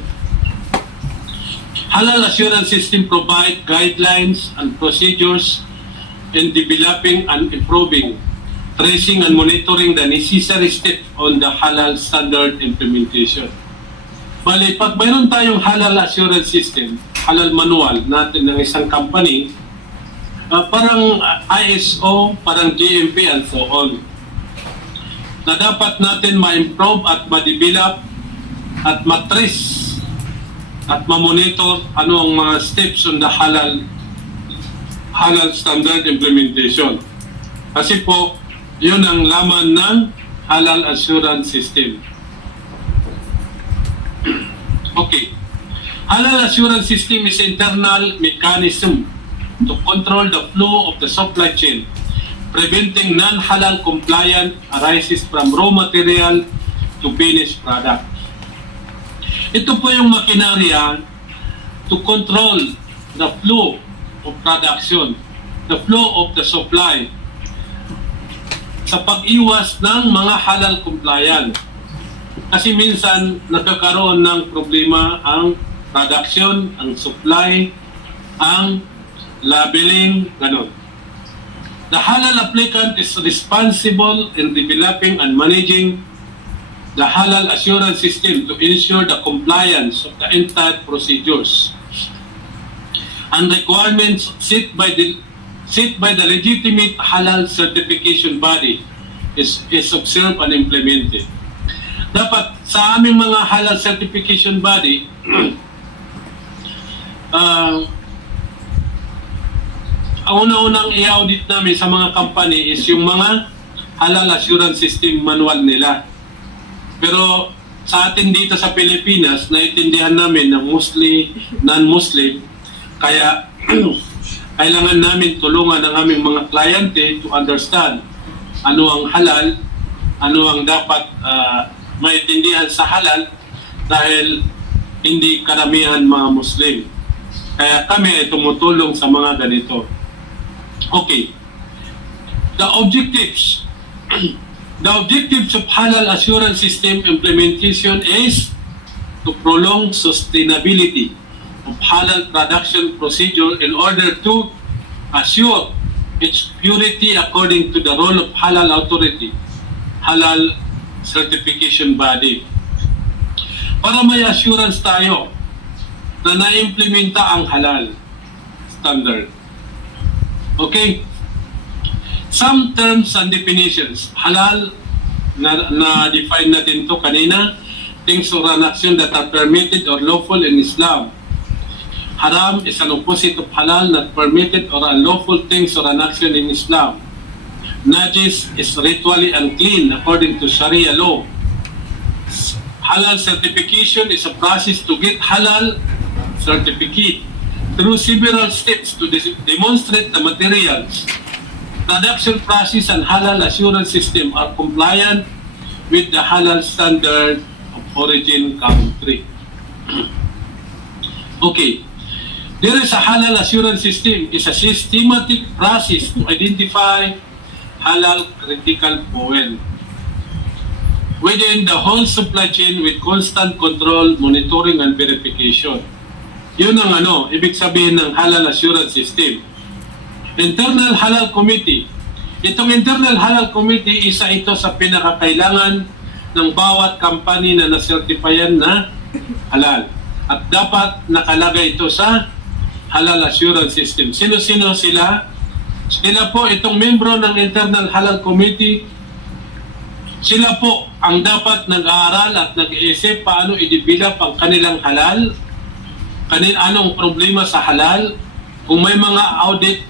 Halal assurance system provide guidelines and procedures in developing and improving, tracing and monitoring the necessary steps on the halal standard implementation. Bali, pag mayroon tayong halal assurance system, halal manual natin ng isang company, parang ISO, parang GMP and so on, na dapat natin ma-improve at ma-develop at ma-trace at ma-monitor ano ang mga steps on the halal standard implementation. Kasi po, yun ang laman ng halal assurance system. Okay. Halal assurance system is internal mechanism to control the flow of the supply chain, preventing non-halal compliant arises from raw material to finished product. Ito po yung makinarya to control the flow of production, the flow of the supply, sa pag-iwas ng mga halal compliant. Kasi minsan nagkakaroon ng problema ang production, ang supply, ang labeling, ganon. The halal applicant is responsible in developing and managing the halal assurance system to ensure the compliance of the entire procedures and requirements set by the legitimate halal certification body is observed and implemented. Dapat sa aming mga halal certification body, ang una-unang i-audit namin sa mga company is yung mga halal assurance system manual nila. Pero sa atin dito sa Pilipinas, naiintindihan namin ng Muslim, non-Muslim, kaya kailangan namin tulungan ang aming mga kliyente to understand ano ang halal, ano ang dapat maintindihan sa halal dahil hindi karamihan mga Muslim. Kaya kami ay tumutulong sa mga ganito. Okay. The objectives of halal assurance system implementation is to prolong sustainability of halal production procedure in order to assure its purity according to the role of halal authority, halal certification body. Para may assurance tayo na na-implementa ang halal standard. Okay? Some terms and definitions. Halal, na-define natin to kanina. Things or an action that are permitted or lawful in Islam. Haram is an opposite of halal, not permitted or unlawful things or an action in Islam. Najis is ritually unclean according to Sharia law. Halal certification is a process to get halal certificate through several steps to demonstrate the materials. Production process and halal assurance system are compliant with the halal standard of origin country. Okay. There is a halal assurance system. It's a systematic process to identify halal critical fuel within the whole supply chain with constant control, monitoring, and verification. Yun ang ibig sabihin ng halal assurance system. Internal Halal Committee. Itong Internal Halal Committee, isa ito sa pinakakailangan ng bawat company na na-certifyan na halal. At dapat nakalagay ito sa halal assurance system. Sino-sino sila? Sila po, itong membro ng Internal Halal Committee, sila po ang dapat nag-aaral at nag-iisip paano i-develop ang kanilang halal, anong problema sa halal, kung may mga audit,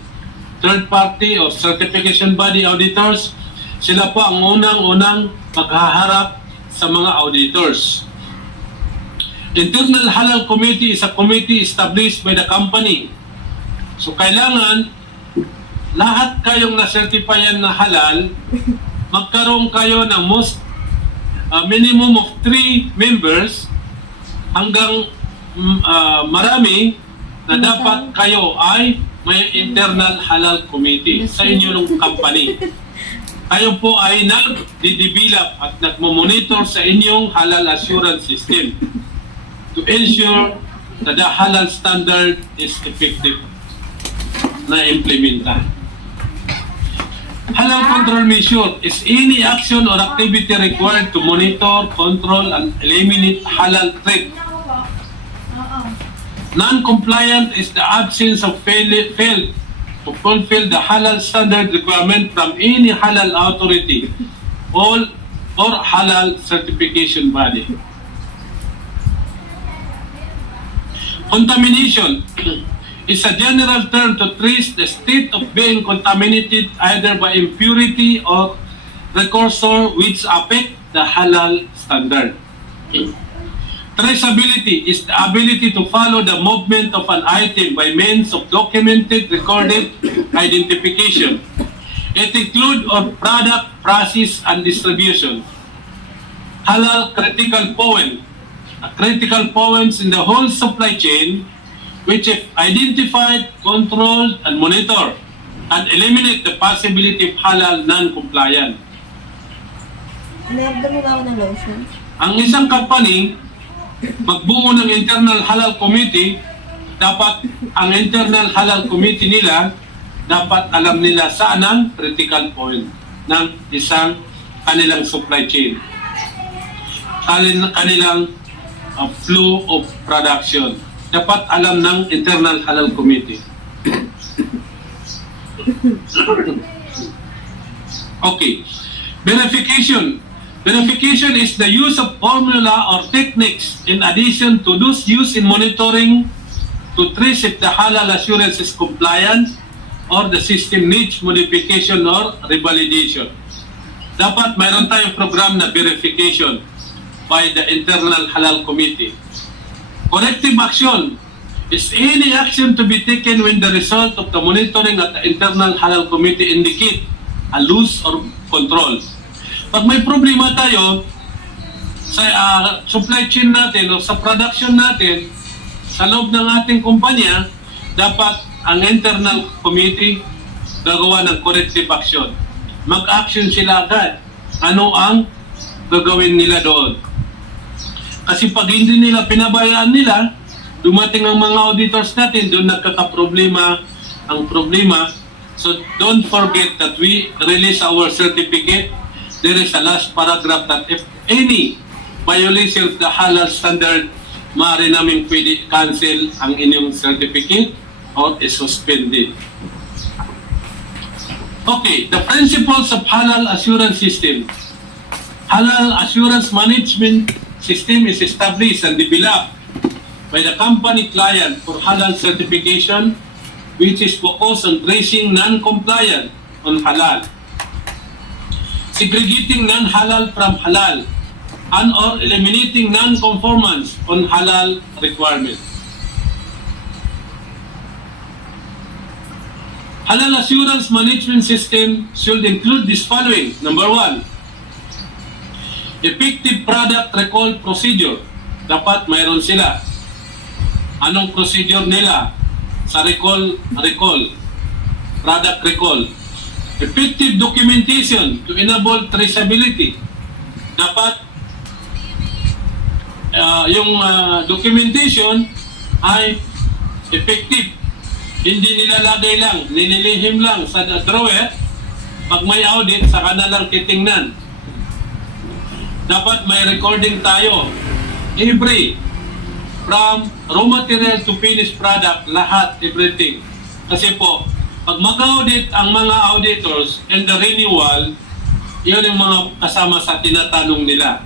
third party or certification body auditors, sila po ang unang-unang maghaharap sa mga auditors. Internal Halal Committee is a committee established by the company. So kailangan lahat kayong na-certifyan na halal, magkaroon kayo ng minimum of 3 members hanggang marami na dapat kayo ay may internal halal committee sa inyong company. Kayo po ay nag-develop at nagmo-monitor sa inyong halal assurance system to ensure that the halal standard is effective na implementa. Halal control measure is any action or activity required to monitor, control, and eliminate halal trade. Non-compliant is the absence of failed to fulfill the halal standard requirement from any halal authority or halal certification body. Contamination is a general term to trace the state of being contaminated either by impurity or precursor which affect the halal standard. Traceability is the ability to follow the movement of an item by means of documented, recorded identification. It includes of product, process, and distribution. Halal critical point. Critical points in the whole supply chain which if identified, controlled, and monitored and eliminate the possibility of halal non-compliant. Nabda mo ba ako ng lotion? Ang isang company magbuo ng internal halal committee, dapat ang internal halal committee nila dapat alam nila saan ang critical point ng isang kanilang supply chain. Kanilang flow of production. Dapat alam ng internal halal committee. Okay. Verification. Verification is the use of formula or techniques in addition to those used in monitoring to trace if the halal assurance is compliant or the system needs modification or revalidation. Dapat mayroon tayong program na verification by the internal halal committee. Corrective action is any action to be taken when the result of the monitoring at the internal halal committee indicate a loss or control. Pag may problema tayo sa supply chain natin o sa production natin sa loob ng ating kumpanya, dapat ang internal committee gagawa ng corrective action. Mag-action sila agad. Ano ang gagawin nila doon? Kasi pag hindi nila pinabayaan nila, dumating ang mga auditors natin, doon nagkakaproblema ang problema. So don't forget that we release our certificate. There is a last paragraph that if any violation of the halal standard, maaari namin pwede cancel ang inyong certificate or is-suspended. Okay, the principles of halal assurance system. Halal assurance management system is established and developed by the company client for halal certification, which is focused on tracing non-compliant on halal, segregating non-halal from halal, and or eliminating non-conformance on halal requirements. Halal assurance management system should include this following. Number 1, effective product recall procedure. Dapat mayroon sila. Anong procedure nila sa recall, product recall? Effective documentation to enable traceability. Dapat yung documentation ay effective. Hindi nilalagay lang, nililihim lang sa drawer. Pag may audit, saka na lang titingnan. Dapat may recording tayo. Every, from raw material to finished product, lahat, everything. Kasi po, pag mag-audit ang mga auditors and the renewal, yun yung mga kasama sa tinatanong nila.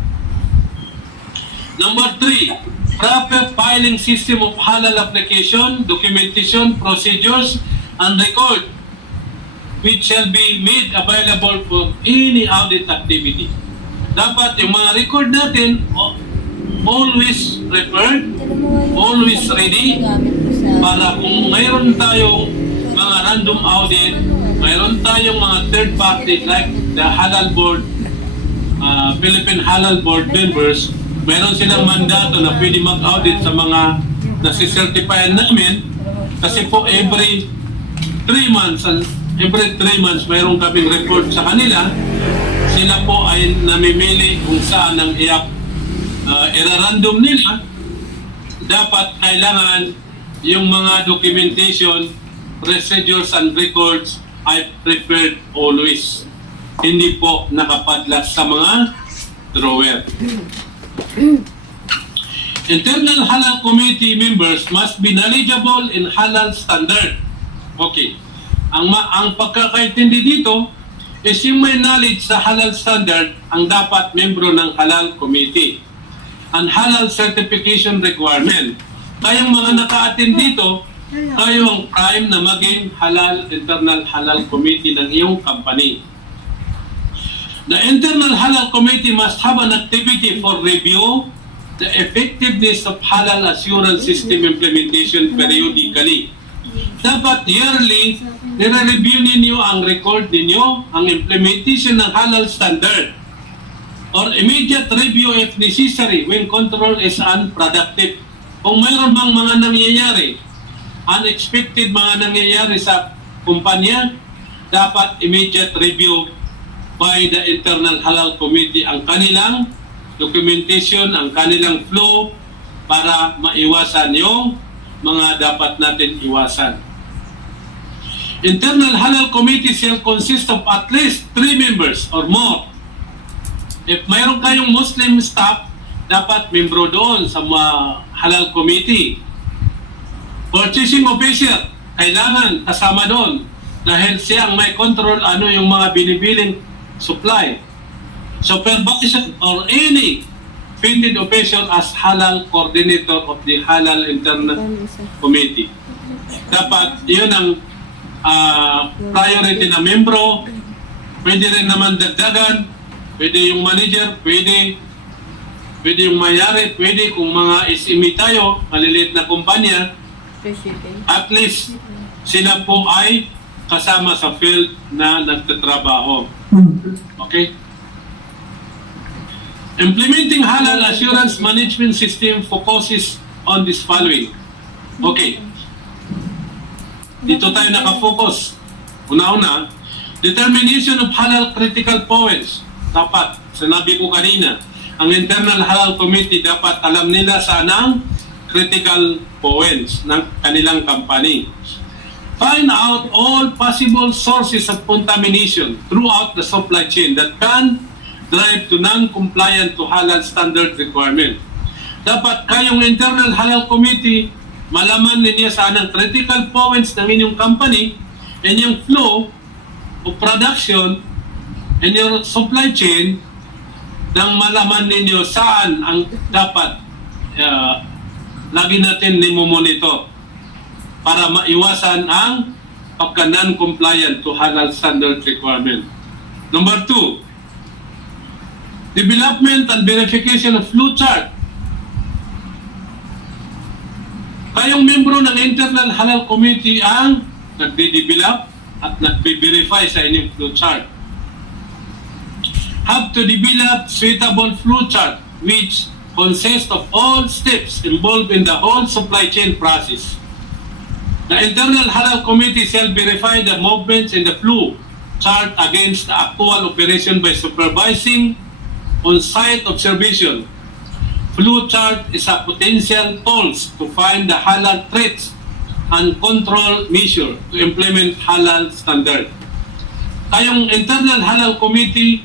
Number 3, proper filing system of halal application, documentation, procedures, and record, which shall be made available for any audit activity. Dapat yung mga record natin, always prepared, always ready, para kung mayroon tayong mga random audit, mayroon tayong mga third party like the Halal Board, Philippine Halal Board members, mayroon silang mandato na pwede mag-audit sa mga nasi-certify namin kasi po every 3 months mayroon kaming report sa kanila. Sila po ay namimili kung saan ang irarandom nila. Dapat kailangan yung mga documentation, procedures and records ay prepared always. Hindi po nakapadlock sa mga drawer. Internal Halal Committee members must be knowledgeable in halal standard. Okay. Ang pagkakaintindi dito is yung may knowledge sa halal standard ang dapat membro ng Halal Committee. Ang halal certification requirement. Kayong mga naka-attend dito, kayo ang prime na maging internal halal committee ng iyong company. The internal halal committee must have an activity for review the effectiveness of halal assurance system implementation periodically. Dapat yearly, nire-review ninyo ang record ninyo, ang implementation ng halal standard, or immediate review if necessary when control is unproductive. Kung mayroon bang mga nangyayari, unexpected mga nangyayari sa kumpanya, dapat immediate review by the internal halal committee ang kanilang documentation, ang kanilang flow para maiwasan yung mga dapat natin iwasan. Internal halal committee shall consist of at least 3 members or more. If mayroon kayong Muslim staff, dapat membro doon sa mga halal committee. Purchasing officer, kailangan kasama doon dahil siya ang may control ano yung mga binibiling supply. Supervisor or any fitted official as halal coordinator of the halal internal committee. Dapat yun ang priority na membro. Pwede rin naman dagdagan, pwede yung manager, pwede yung mayari, pwede kung mga SME tayo, maliliit na kumpanya, at least sila po ay kasama sa field na nagtatrabaho. Okay? Implementing halal assurance management system focuses on this following. Okay. Dito tayo nakafocus. Una-una, determination of halal critical points. Dapat, sinabi ko kanina, ang internal halal committee dapat alam nila saan ang critical points ng kanilang company. Find out all possible sources of contamination throughout the supply chain that can drive to non-compliant to halal standard requirement. Dapat kayong internal halal committee, malaman ninyo saan ang critical points ng inyong company, inyong flow of production, and your supply chain, nang malaman ninyo saan ang dapat lagi natin nimomonitor para maiwasan ang pagka non-compliant to halal standard requirement. Number 2, development and verification of flow chart. Kayong membro ng internal halal committee ang nagde-develop at nagbe-verify sa inyong flow chart. Have to develop suitable flow chart which consists of all steps involved in the whole supply chain process. The internal halal committee shall verify the movements in the flow chart against the actual operation by supervising on-site observation. Flow chart is a potential tools to find the halal threats and control measure to implement halal standard. Kayong internal halal committee,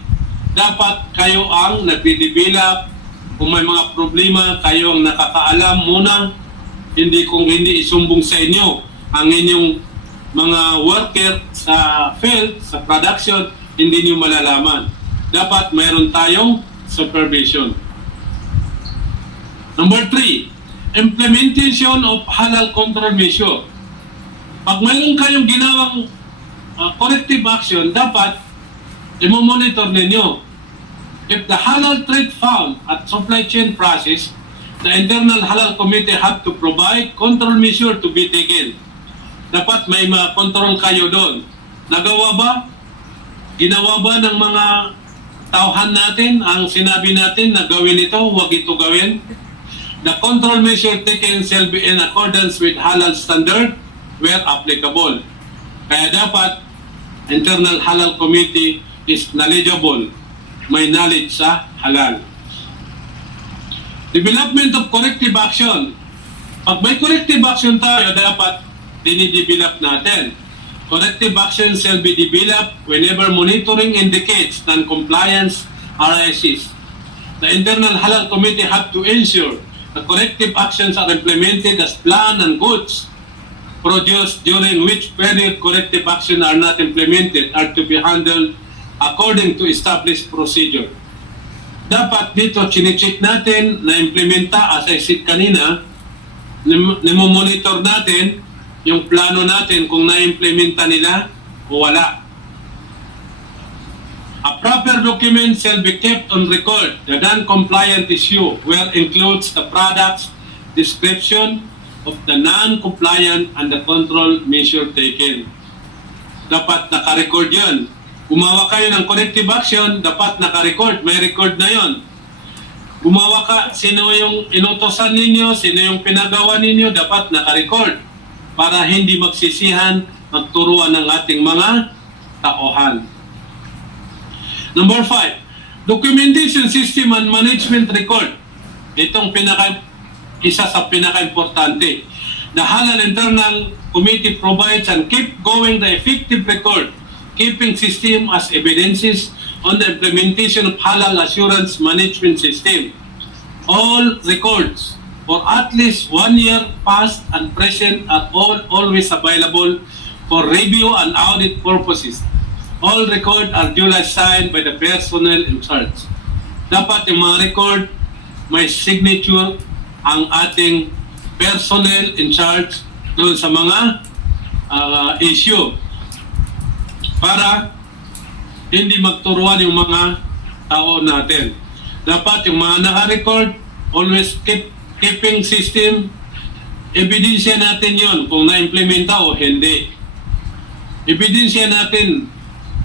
dapat kayo ang nagde-develop. Kung may mga problema, kayo ang nakakaalam muna. Hindi isumbong sa inyo ang inyong mga worker sa field, sa production, hindi niyo malalaman. Dapat mayroon tayong supervision. Number 3, implementation of halal control measure. Pag mayroon kayong ginawang corrective action, dapat i-monitor ninyo. If the halal threat found at supply chain process, the internal halal committee have to provide control measure to be taken. Dapat may ma-control kayo doon. Nagawa ba? Ginawa ba ng mga tauhan natin ang sinabi natin na gawin ito, huwag ito gawin? The control measure taken shall be in accordance with halal standard where applicable. Kaya dapat internal halal committee is knowledgeable, may knowledge sa halal. Development of corrective action. Pag may corrective action tayo, dapat dinidevelop natin. Corrective action shall be developed whenever monitoring indicates non-compliance arises. The internal halal committee have to ensure the corrective actions are implemented as planned and goods produced during which period corrective action are not implemented are to be handled according to established procedure. Dapat dito chine-check natin na implementa, as I said kanina, nimomonitor natin yung plano natin kung na-implementa nila o wala. A proper document shall be kept on record. The non-compliant issue where includes the product's description of the non-compliant and the control measure taken. Dapat naka-record yun. Gumawa kayo ng corrective action, dapat naka-record. May record na yon. Gumawa ka, sino yung inutosan ninyo, sino yung pinagawa ninyo, dapat naka-record para hindi magsisihan, magturuan ng ating mga tauhan. Number 5, documentation system and management record. Itong isa sa pinaka-importante. The Halal Internal Committee provides and keep going the effective record keeping system as evidences on the implementation of Halal Assurance Management System. All records for at least 1 year past and present are always available for review and audit purposes. All records are duly signed by the personnel in charge. Dapat yung mga record may signature ang ating personnel in charge doon sa mga issue para hindi magturuan yung mga tao natin. Dapat yung mga naka-record, always keeping system, ebidensya natin yon kung na-implementa o hindi. Ebidensya natin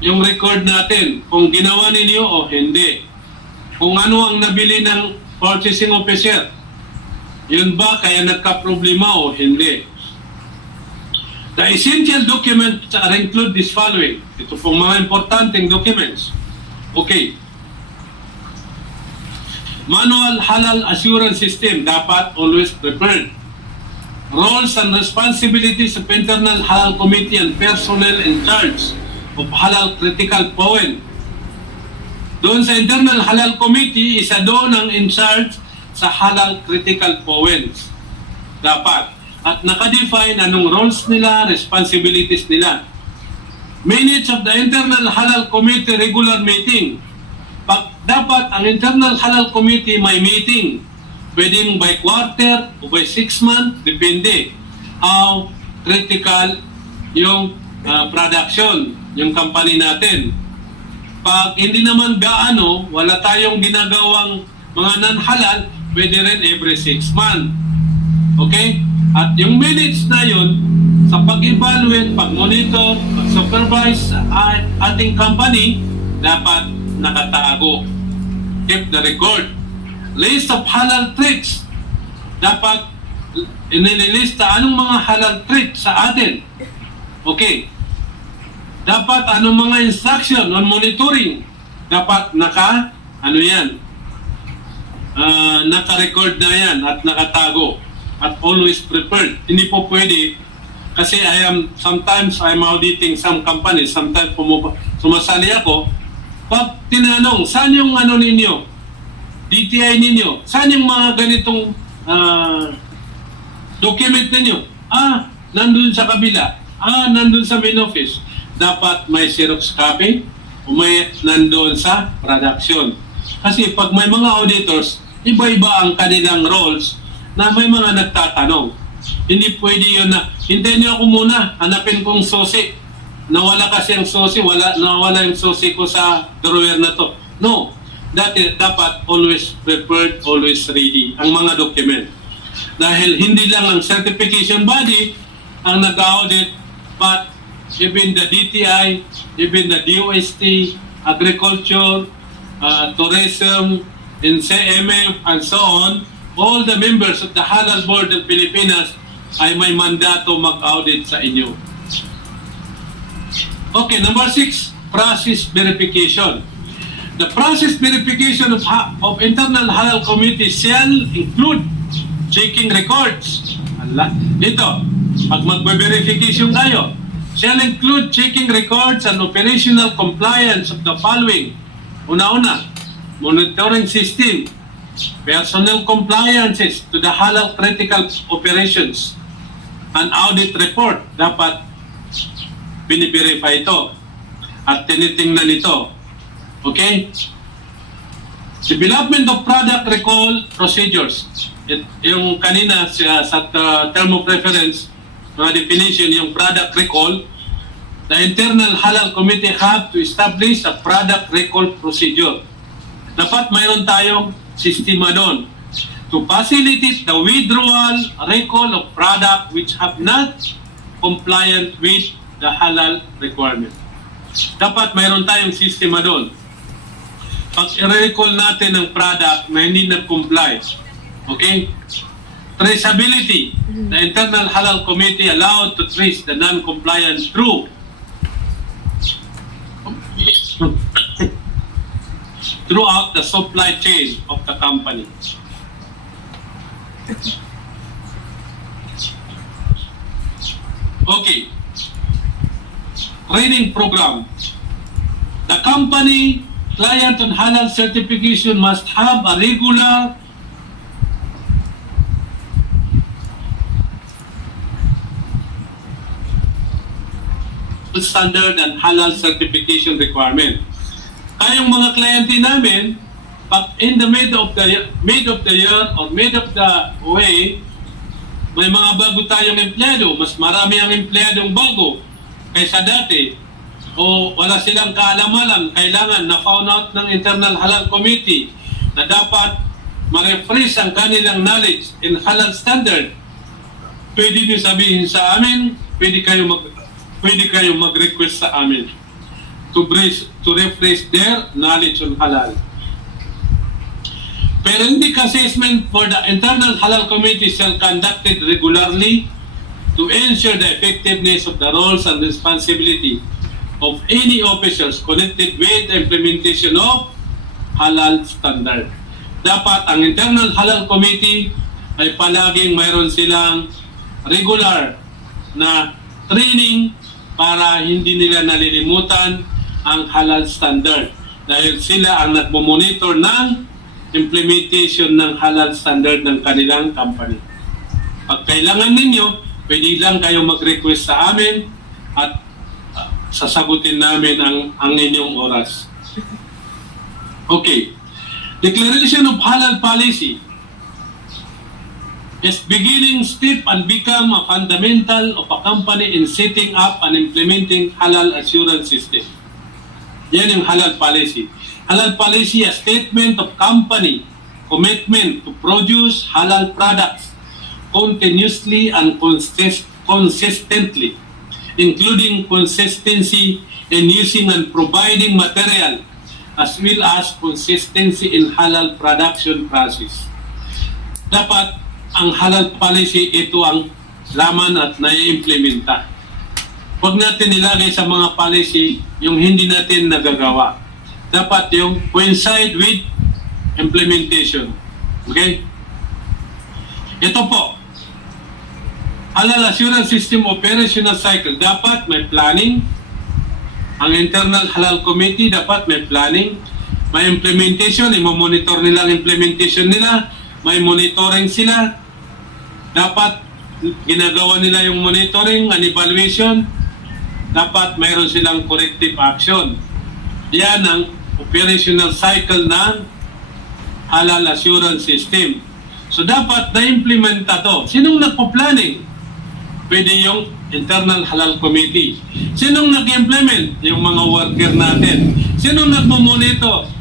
yung record natin kung ginawa ninyo o hindi. Kung ano ang nabili ng purchasing officer, yun ba kaya nagka-problema o hindi? The essential documents are include this following. Ito pong mga importanteng documents. Okay. Manual Halal Assurance System dapat always prepared. Roles and responsibilities of internal Halal Committee and personnel in charge of Halal Critical Point. Doon sa internal Halal Committee, isa doon ang in charge sa Halal Critical Points. Dapat. At nakadefine anong roles nila, responsibilities nila. Minutes of the internal Halal Committee regular meeting. Dapat ang internal Halal Committee may meeting. Pwedeng by quarter o by 6 months, depende. How critical yung production, yung company natin. Pag hindi naman gaano, wala tayong ginagawang mga non-halal, pwede rin every 6 months. Okay? At yung minutes na yun, sa pag-evaluate, pag-monitor, pag-supervise sa ating company, dapat nakatago. Keep the record. List of halal treats. Dapat inililista anong mga halal treats sa atin. Okay. Dapat anong mga instruction on monitoring. Dapat naka-record na yan at nakatago. At always prepared. Hindi po pwede kasi sometimes I'm auditing some companies, sometimes sumasali ako. Pag tinanong, saan yung ninyo? DTI ninyo? Saan yung mga ganitong document ninyo? Nandun sa kabila. Nandun sa main office. Dapat may Xerox copy o may nandun sa production. Kasi pag may mga auditors, iba-iba ang kanilang roles na may mga nagtatanong. Hindi pwede yun na, hintayin niyo ako muna, hanapin kong susi. Nawala kasi ang susi, nawala yung susi ko sa drawer na to. No, dapat always prepared, always ready ang mga document. Dahil hindi lang ang certification body ang nag-audit, but even the DTI, even the DOST, agriculture, tourism, NCMF, and so on, all the members of the Halal Board ng Pilipinas ay may mandato mag-audit sa inyo. Okay, number 6, process verification. The process verification of internal halal committee shall include checking records. Dito, pag mag-verification kayo, shall include checking records and operational compliance of the following. Una-una, monitoring system, personnel compliances to the halal critical operations, an audit report. Dapat biniverify ito at tinitingnan ito. Okay? Development of product recall procedures. Yung kanina sa term of reference, mga definition, yung product recall, the internal halal committee have to establish a product recall procedure. Dapat mayroon tayong sistema doon to facilitate the withdrawal, recall of product which have not compliant with the halal requirement. Dapat mayroon tayong sistema doon. Pag i-recall natin ng product na hindi nag-comply, okay? Traceability. The internal halal committee allowed to trace the non-compliant throughout the supply chain of the company. Okay. Training program. The company client on halal certification must have a regular standard and halal certification requirement. Kayong mga kliyente namin, pag in the mid of the year or mid of the way, may mga bago tayong empleyado, mas marami ang empleyadong bago kaysa dati, o wala silang kaalaman, kailangan na found out ng internal halal committee na dapat ma-refresh ang kanilang knowledge in halal standard. Pwede nyo sabihin sa amin, pwede kayong mag-request sa amin to refresh their knowledge on halal. Periodic assessment for the internal halal committee shall conducted regularly to ensure the effectiveness of the roles and responsibility of any officers connected with the implementation of halal standard. Dapat ang internal halal committee ay palaging mayroon silang regular na training para hindi nila nalilimutan ang halal standard dahil sila ang nagmo-monitor ng implementation ng halal standard ng kanilang company. Pag kailangan ninyo, pwede lang kayo mag-request sa amin at sasagutin namin ang inyong oras. Okay. Declaration of halal policy is beginning step and become a fundamental of a company in setting up and implementing halal assurance system. Yan yung halal policy. Halal policy, a statement of company commitment to produce halal products continuously and consistently, including consistency in using and providing material as well as consistency in halal production process. Dapat ang halal policy, ito ang laman at nai-implementa. Huwag natin nilagay sa mga policy yung hindi natin nagagawa. Dapat yung coincide with implementation. Okay? Ito po. Halal Assurance System Operational Cycle. Dapat may planning. Ang internal halal committee dapat may planning. May implementation. I-monitor nila ang implementation nila. May monitoring sila. Dapat ginagawa nila yung monitoring and evaluation. Dapat mayroon silang corrective action. Yan ang operational cycle ng halal assurance system. So dapat na-implementa to. Sinong nagpo-planning? Pwede yung internal halal committee. Sinong nag-implement? Yung mga worker natin. Sinong nagmo-monitor?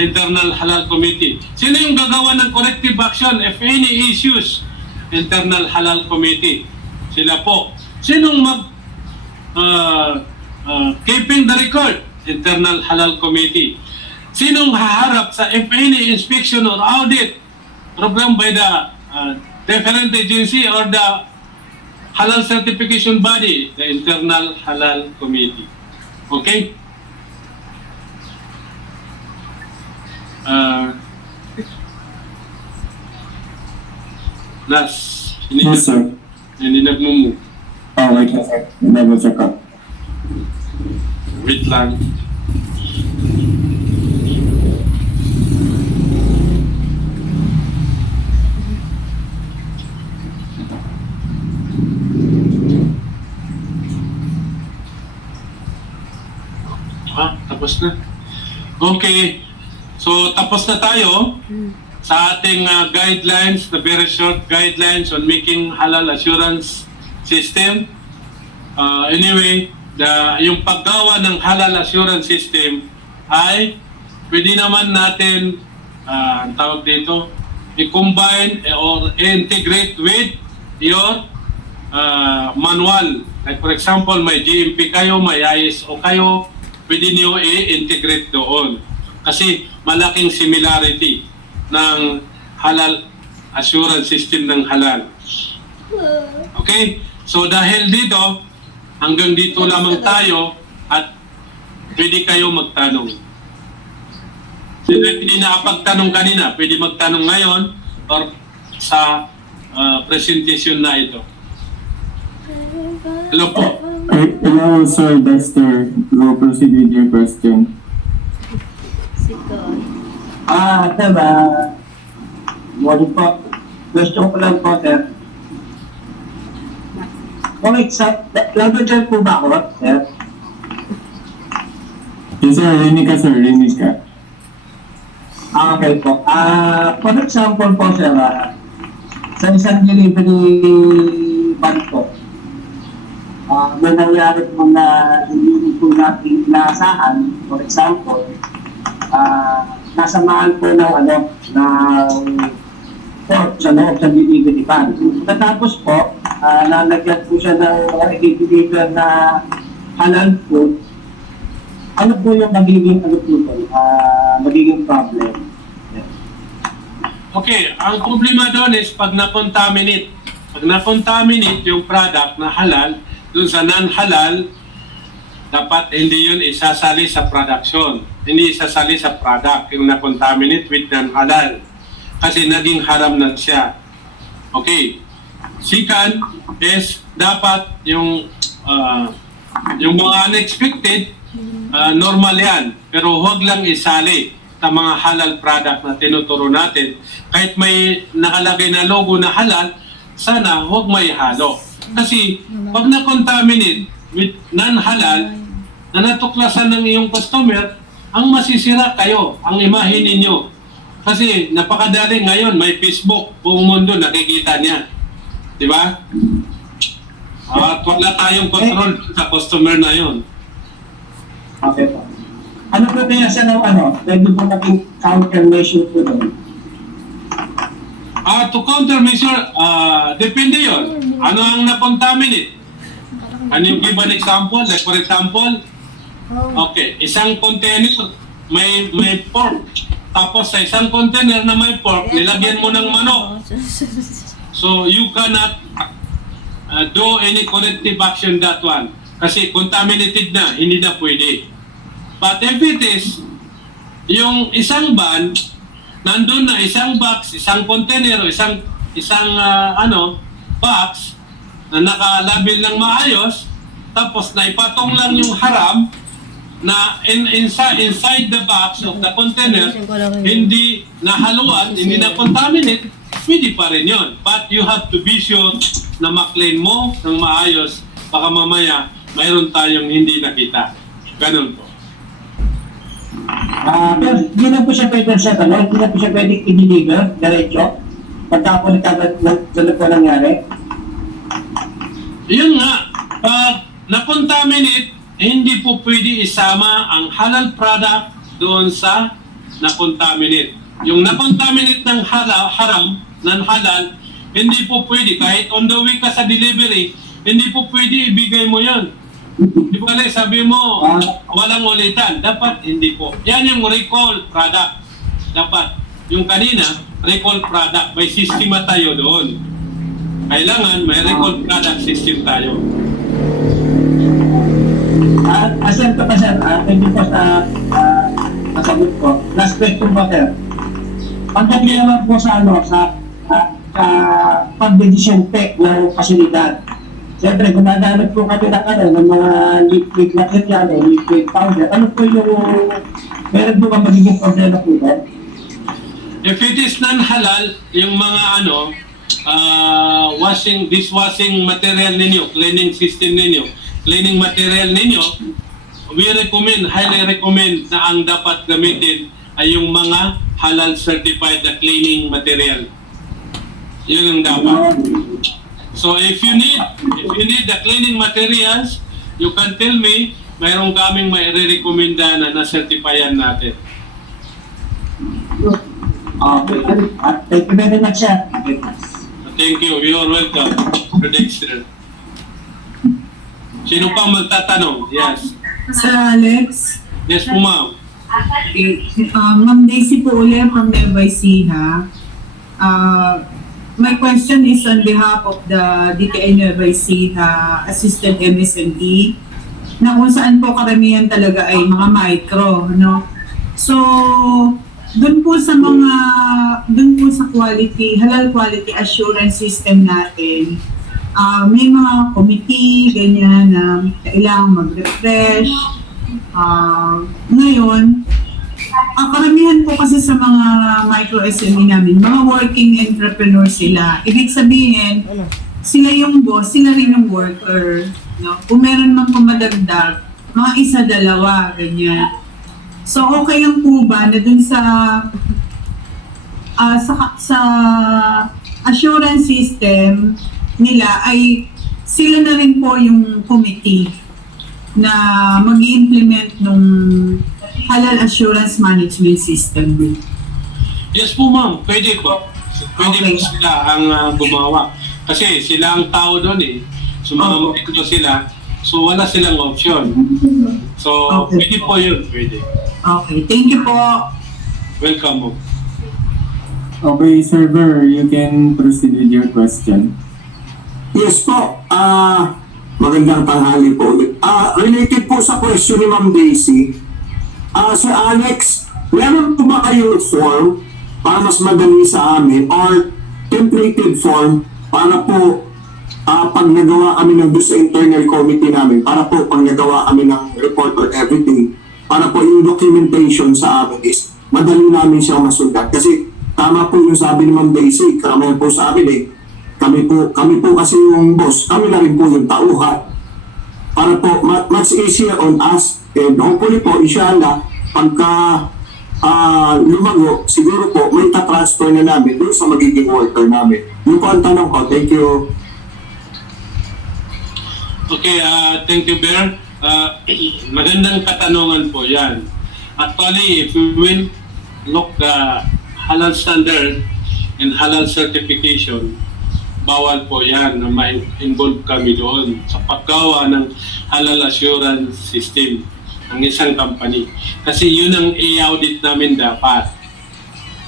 Internal halal committee. Sino yung gagawa ng corrective action if any issues? Internal halal committee. Sila po. Sinong keeping the record? Internal halal committee. Sinong haharap sa if any inspection or audit? programmed by the different agency or the halal certification body, the internal halal committee. Okay? Last, Yes, sir. hindi nagmumove. Oh, wait a sec. Double check up. Wait lang. Tapos na. Okay. So, tapos na tayo sa ating guidelines, the very short guidelines on making halal assurance system. Anyway, yung paggawa ng halal assurance system ay pwede naman natin, ang tawag dito, i-combine or integrate with your manual. Like for example, may GMP kayo, may ISO kayo, pwede niyo i-integrate doon. Kasi malaking similarity ng halal assurance system ng halal. Okay? So dahil dito, hanggang dito lamang tayo at pwede kayo magtanong. Sino hindi nakapagtanong kanina, pwede magtanong ngayon or sa presentation na ito. Hello po. Hello, Sir Dexter. Go proceed with your question. Sir, morning po. Question ko lang po, sir. Okay, sir, lago dyan po ba ako, sir? Yes, sir. Rinig ka, sir. Rinig ka. Okay po. For example po, sir, sa isang delivery van po, may nangyari po na hindi po natin inaasahan. For example, nasamaan po ng pork sa loob sa delivery van. Tapos po, nalagyan po siya ng i-deliver na halal food. Ano po yung magiging magiging problem? Okay, ang problema doon is pag na-contaminate. Pag na-contaminate yung product na halal, dun sa non-halal, dapat hindi yun isasali sa production. Hindi isasali sa product yung na-contaminate with non-halal. Kasi naging haram na siya. Okay. Second is dapat yung mga unexpected, normal yan. Pero huwag lang isali sa mga halal product na tinuturo natin. Kahit may nakalagay na logo na halal, sana huwag may halo. Kasi pag na-contaminate with non-halal, na natuklasan ng iyong customer, ang masisira kayo, ang imahe ninyo. Kasi napakadali ngayon, may Facebook, buong mundo nakikita niya. Di ba? At wala tayong control sa customer na yon. Okay po. Ano po kaya siya ng pwede po nating countermeasure po doon? To countermeasure, depende yon. Ano ang na-contaminate? Can you give an example? Like for example, okay, isang container may pork. Tapos sa isang container na may pork, nilagyan mo ng manok. So you cannot do any corrective action that one. Kasi contaminated na, hindi na pwede. But if it is, yung isang van, nandun na isang box, isang container, isang box na nakalabel ng maayos, tapos naipatong lang yung haram na inside the box of the container, hindi nahaluan, hindi na contaminate, pwede pa rin yun. But you have to be sure na ma-clean mo ng maayos, baka mamaya mayroon tayong hindi nakita. Ganun po. Pero hindi na po siya pwede hindi na po siya pwede i-deliver, diretso, pagka po po nangyari. Yun nga, pag na-contaminate, hindi po pwede isama ang halal product doon sa na-contaminate. Yung na-contaminate ng haram, ng halal, hindi po pwede. Kahit on the way ka sa delivery, hindi po pwede ibigay mo yun. Di ba, sabi mo, walang ulitan. Dapat hindi po. Yan yung recall product. Dapat yung kanina, recall product, may sistema tayo doon. Kailangan may recall product system tayo. Sir, thank you po sa sagot ko. Last question po, sir. Pagdating naman po sa pag-decision tech ng pasilidad. Siyempre, gumagamit po kami ng mga liquid material o liquid powder. Ano po yung meron po ba magiging problema po ba? If it is non-halal, yung mga dishwashing material ninyo, cleaning system ninyo, cleaning material ninyo, we highly recommend na ang dapat gamitin ay yung mga halal certified na cleaning material. Yun ang dapat. So if you need the cleaning materials, you can tell me, mayroon kaming mai-recommenda na na-certifyan natin. Okay. Thank you very much, sir. Thank you. You are welcome. Good Dexter. Sino pang magtatanong? Yes. Sir Alex, Yes po, ma'am. Ma'am Daisy po ulit from Nueva Ecija. My question is on behalf of the DTI Nueva Ecija Assistant MSME na kung saan po karamihan talaga ay mga micro, no? So, doon po sa quality, halal quality assurance system natin, may mga committee, ganyan, na kailangan mag-refresh. Ngayon, karamihan po kasi sa mga micro SME namin, mga working entrepreneur sila. Ibig sabihin, sila yung boss, sila rin yung worker. No? Kung meron mang pumadagdag, mga isa, dalawa, ganyan. So, okay lang po ba na dun sa assurance system nila ay sila na rin po yung committee na mag-i-implement nung halal assurance management system din. Yes po, ma'am. Pwede po. Pwede Okay. po sila ang gumawa. Kasi sila ang tao doon eh. So mga micro sila. So wala silang option. So Okay. pwede po yun. Pwede. Okay, thank you po. Welcome po. Okay, server, you can proceed with your question. Yes po. Magandang tanghali po ulit. Related po sa question ni Ma'am Daisy, Sir Alex, meron po ba kayong form para mas madali sa amin or templated form para po pag nagawa kami ng doon sa internal committee namin, para po pag nagawa kami ng report or everything, para po yung documentation sa amin is madali namin siyang masundan. Kasi tama po yung sabi ni Ma'am Daisy, karamihan po sa amin eh, kami po kasi yung boss, kami na rin po yung tauhan. Para po, much easier on us. And hopefully po, inshallah, pagka lumago, siguro po, may ta-transfer na namin doon sa magiging worker namin. Yung po ang tanong ko. Thank you. Okay, thank you, Bear. Magandang katanungan po yan. Actually, if we will look halal standard and halal certification, bawal po yan na ma-involve kami doon sa paggawa ng halal assurance system ng isang company. Kasi yun ang i-audit namin dapat.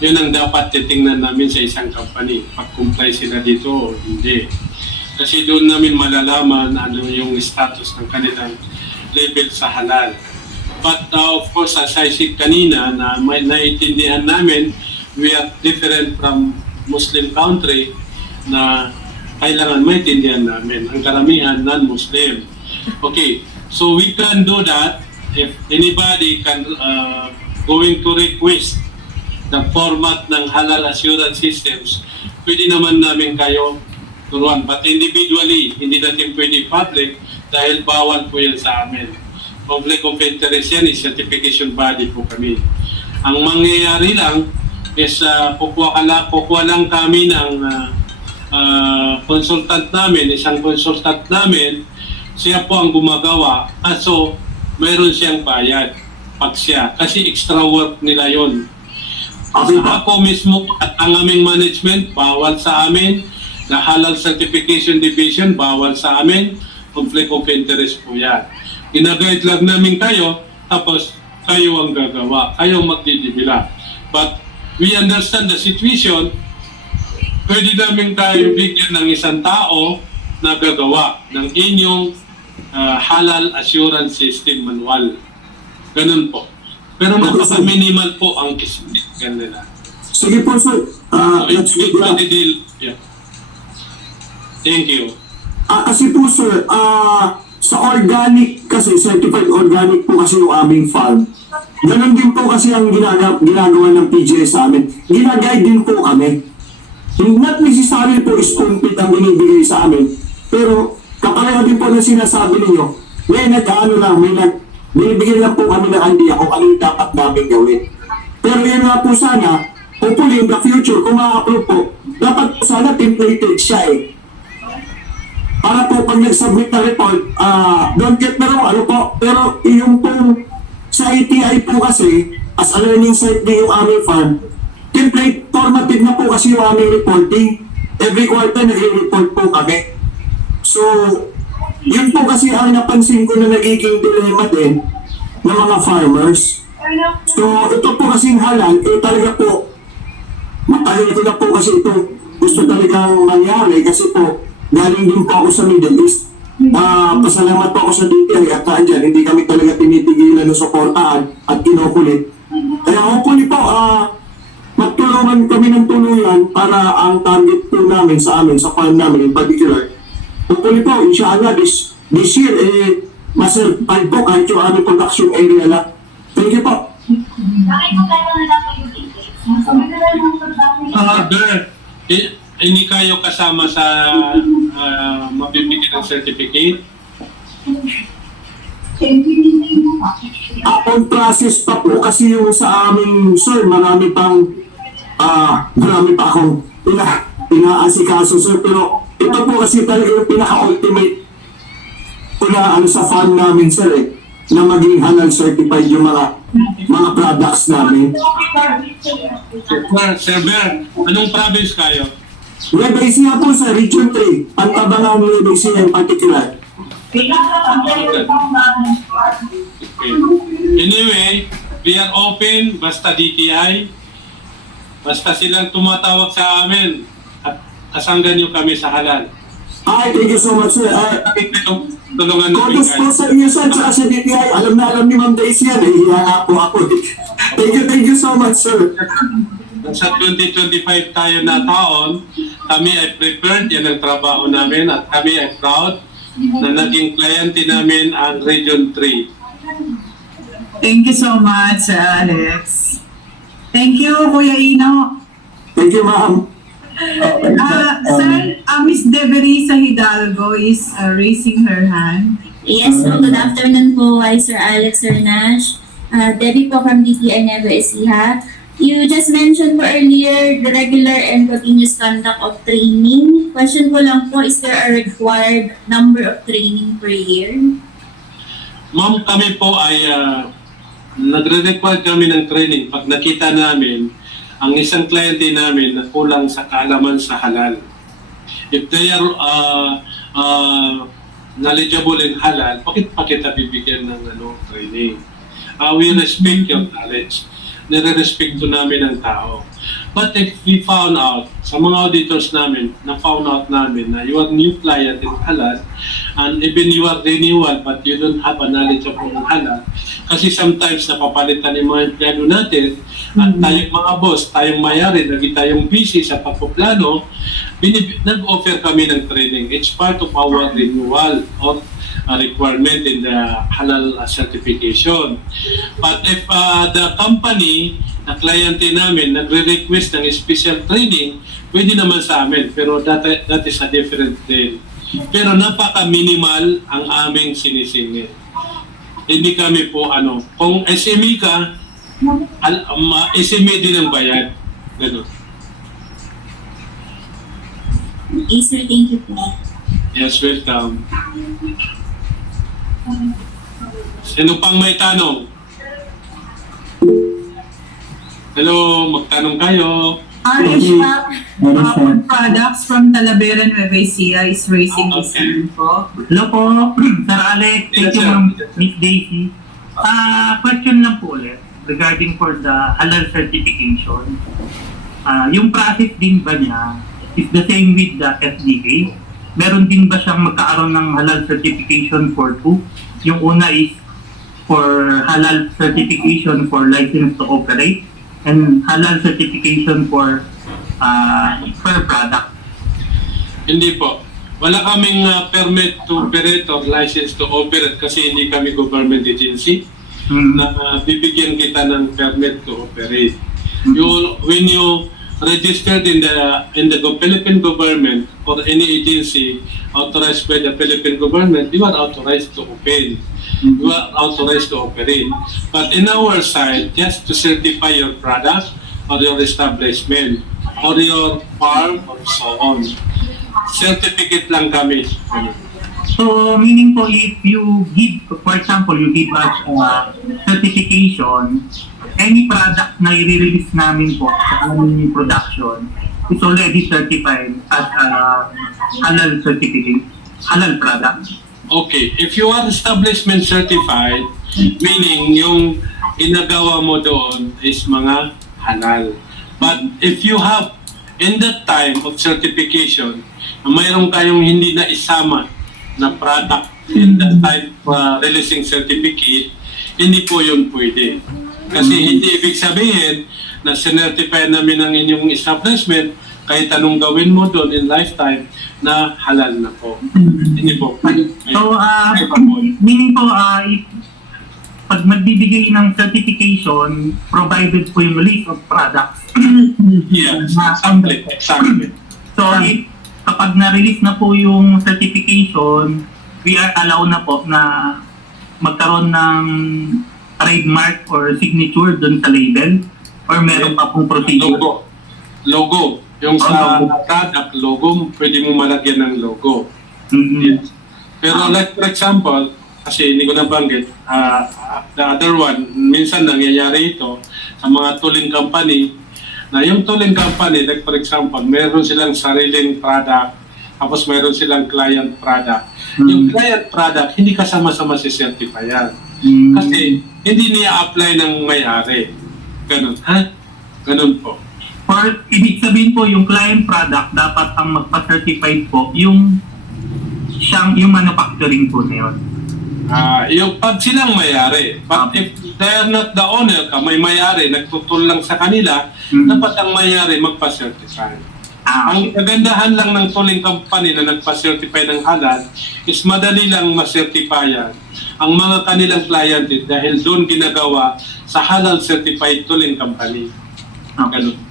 Yun ang dapat titingnan namin sa isang company. Pag-comply sila dito o hindi. Kasi doon namin malalaman ano yung status ng kanilang level sa halal. But of course, as I said kanina, na may naiintindihan namin, we are different from Muslim country na kailangan maintindihan namin. Ang karamihan, non-Muslim. Okay, so we can do that if anybody can going to request the format ng halal assurance systems, pwede naman namin kayo turuan. But individually, hindi natin pwede public dahil bawal po yan sa amin. Conflict of interest yan, is certification body po kami. Ang mangyayari lang is kukuha lang kami ng consultant namin, isang consultant namin, siya po ang gumagawa. So, mayroon siyang bayad pag siya. Kasi extra work nila yon. Ako mismo at ang aming management, bawal sa amin. Na halal certification division, bawal sa amin. Conflict of interest po yan. Ginaguide lang namin kayo, tapos kayo ang gagawa. Kayo ang magdidibila. But we understand the situation, pwede namin tayo bigyan ng isang tao na gagawa ng inyong halal assurance system manual. Ganun po. Pero napaka-minimal po ang kisimikan nila. Sige po, sir. Let's It's do good to that. the deal. Yeah. Thank you. Kasi po, sir, sa organic kasi, certified organic po kasi yung aming farm. Ganon din po kasi ang ginagawa ng PGA sa amin. Ginaguide din po kami. Not necessarily po spoon feed ang binibigay sa amin. Pero kapareho din po na sinasabi ninyo, may binibigyan lang po kami ng idea kung ano yung dapat namin gawin. Pero yun nga po sana, hopefully in the future, kung ma-approve po, dapat po sana templated siya eh. Para po pag nag-submit na report, don't get me wrong, ano po, pero yung pong sa ATI po kasi, as a learning site din yung aming farm, template formatted na po kasi yung aming reporting. Every quarter nagre-report po kami. So, yun po kasi ang napansin ko na nagiging dilemma din ng mga farmers. So, ito po kasing halal, talaga po, matagal ko na po kasi ito gusto talagang mangyari kasi po, galing din po ako sa Middle East. Pasalamat po ako sa DTI at dyan, hindi kami talaga tinitigilan ng suportahan at kinukulit. Kaya hopefully po, magtulungan kami ng tuluyan para ang target po namin sa amin, sa farm namin in particular. Hopefully po, inshallah, this year, maserpad po kahit yung aming production area lang. Thank you po. Hindi kayo kasama sa mabibigyan ng certificate? On process pa po kasi yung sa amin, sir, marami pa akong inaasikaso, sir, pero ito po kasi talaga yung pinaka-ultimate sa farm namin, sir, na maging halal certified yung mga products namin. Sir Ber, anong province kayo? Nueva Ecija po, sir, Region 3, Pantabangan, Nueva Ecija in particular. Okay. Anyway, we are open basta DTI. Basta silang tumatawag sa amin at kasanggan nyo kami sa halal. Ay, thank you so much, sir. Tulungan namin Kodos po kayo. sa inyo, sir, sa DTI. Alam na alam ni Ma'am Daisy yan. Nahihiya nga po ako. Thank you so much, sir. Sa 2025 tayo na taon, kami ay prepared, yan ang trabaho namin at kami ay proud na naging kliyente namin ang Region 3. Thank you so much, Alex. Thank you, Kuya Ino. Thank you, ma'am. Sir, Miss Deverisa Hidalgo is raising her hand. Yes po, good afternoon po, Sir Alex, Sir Nash. Debbie po from DTI Nueva Ecija. You just mentioned po earlier the regular and continuous conduct of training. Question ko lang po, is there a required number of training per year? Ma'am, kami po ay nagre-require kami ng training pag nakita namin ang isang kliyente namin na kulang sa kaalaman sa halal. If they are knowledgeable in halal, bakit pa kita bibigyan ng training? We respect your knowledge. Nire-respecto namin ang tao. But if we found out, sa mga auditors namin, na-found out namin na you are new client in halal, and even you are renewal but you don't have a knowledge of halal, kasi sometimes napapalitan yung mga empleyado natin, at tayong mga boss, tayong mayari, lagi tayong busy sa pagpaplano, nag-offer kami ng training. It's part of our renewal or requirement in the halal certification. But if the company, na kliyente namin, nagre-request ng special training, pwede naman sa amin, pero that is a different thing. Pero napaka-minimal ang aming sinisingil. Hindi kami po kung SME ka, SME din ang bayad. Ganun. Okay, sir, thank you po. Yes, welcome. Sino pang may tanong? Hello, magtanong kayo. Shop Food Products from Talavera, Nueva Ecija is raising his hand po. Hello po, Sir Alex. Thank Yes, you, sir. Ma'am Miss Daisy. Question lang po ulit. regarding for the halal certification, yung process din ba niya is the same with the FDA? Meron din ba siyang magkakaroon ng halal certification for two? Yung una is for halal certification for license to operate and halal certification for per product. Hindi po. Wala kaming permit to operate or license to operate kasi hindi kami government agency na bibigyan kita ng permit to operate. When you registered in the Philippine government or any agency authorized by the Philippine government, you are authorized to open. You are authorized to operate. But in our side, just to certify your product or your establishment or your farm or so on. Certificate lang kami. So, meaning po, if you give, for example, you give us certification, any product na i-release namin po sa aming production is already certified as a halal certificate, halal product. Okay, if you are establishment certified, meaning yung inagawa mo doon is mga halal. But if you have, in that time of certification, mayroon tayong hindi na isama na product in that time releasing certificate, hindi po yun pwede. Kasi hindi ibig sabihin na sinertify namin ang inyong establishment kahit anong gawin mo doon in lifetime na halal na po. Hindi po. So, meaning po, pag magbibigay ng certification, provided po yung list of products. Yes, exactly. So, if kapag na-release na po yung certification, we are allowed na po na magkaroon ng trademark or signature dun sa label or meron pa pong procedure? Logo. Yung sa product logo, pwede mo malagyan ng logo. Yes. Pero like for example, kasi hindi ko nabanggit, the other one, minsan nangyayari ito sa mga tooling company, na yung tooling company, like for example, meron silang sariling product, tapos meron silang client product. Yung client product, hindi kasama sa masisertifiyan. Kasi hindi niya apply ng may-ari. Ganun, ha? Ganun po. Or ibig sabihin po, yung client product, dapat ang magpa-certified po, yung manufacturing po na yun. Yung pag silang may-ari. But if they are not the owner ka, may may-ari, nagtutol lang sa kanila, dapat ang may-ari magpa-certify. Ang kagandahan lang ng tooling company na nagpa-certify ng halal is madali lang ma-certifyan ang mga kanilang client dahil doon ginagawa sa halal certified tooling company. Ganun.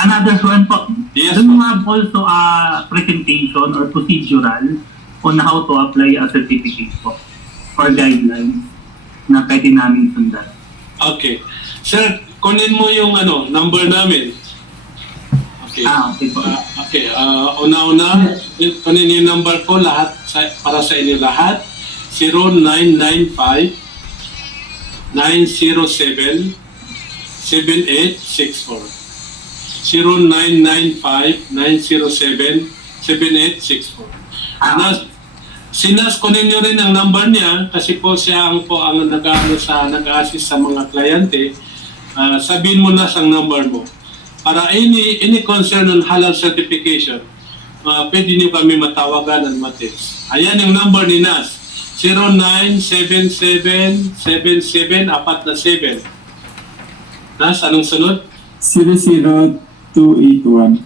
Another one po, Yes, do you po. have also a presentation or procedural on how to apply a certificate po or guidelines na pwede namin sundan? Okay. Sir, kunin mo yung number namin. Okay. Okay po. Okay. Una-una, kunin yung number ko lahat para sa inyo lahat. 0995 907 7864. 0995-907-7864. Sinas ko ninyo rin ang number niya kasi po siya ang nag-assist sa mga kliyente. Sabihin mo na sa number mo. Para any concern on halal certification, pwede niyo kami matawagan at matext. Ayan yung number ni Nas. 0977-77-47. Nas, anong sunod? 00281.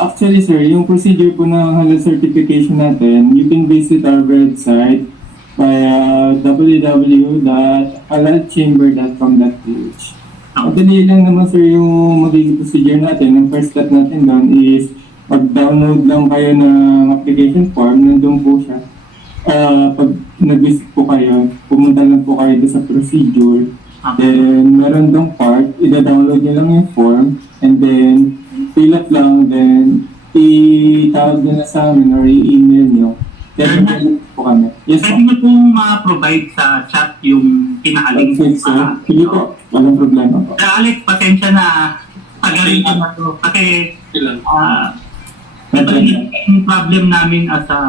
Actually sir, yung procedure po ng halal certification natin, you can visit our website via www.halalchamber.com.ph. Madali lang naman sir yung magiging procedure natin. Ang first step natin doon is pag-download lang kayo ng application form, nandun po siya. Pag nag-visit po kayo, pumunta lang po kayo sa procedure. Then, meron dong part, i-download nyo lang yung form, and then, fill up lang, then, i-tawag nyo na sa amin or i-email nyo. Then, po kami. Yes, Pwede nyo pong ma-provide sa chat yung pinakaling. okay, sir. Sige po, walang problema po. Alex, pasensya na pagaling ko na to. Kasi, Ilan? ito yung problem namin as a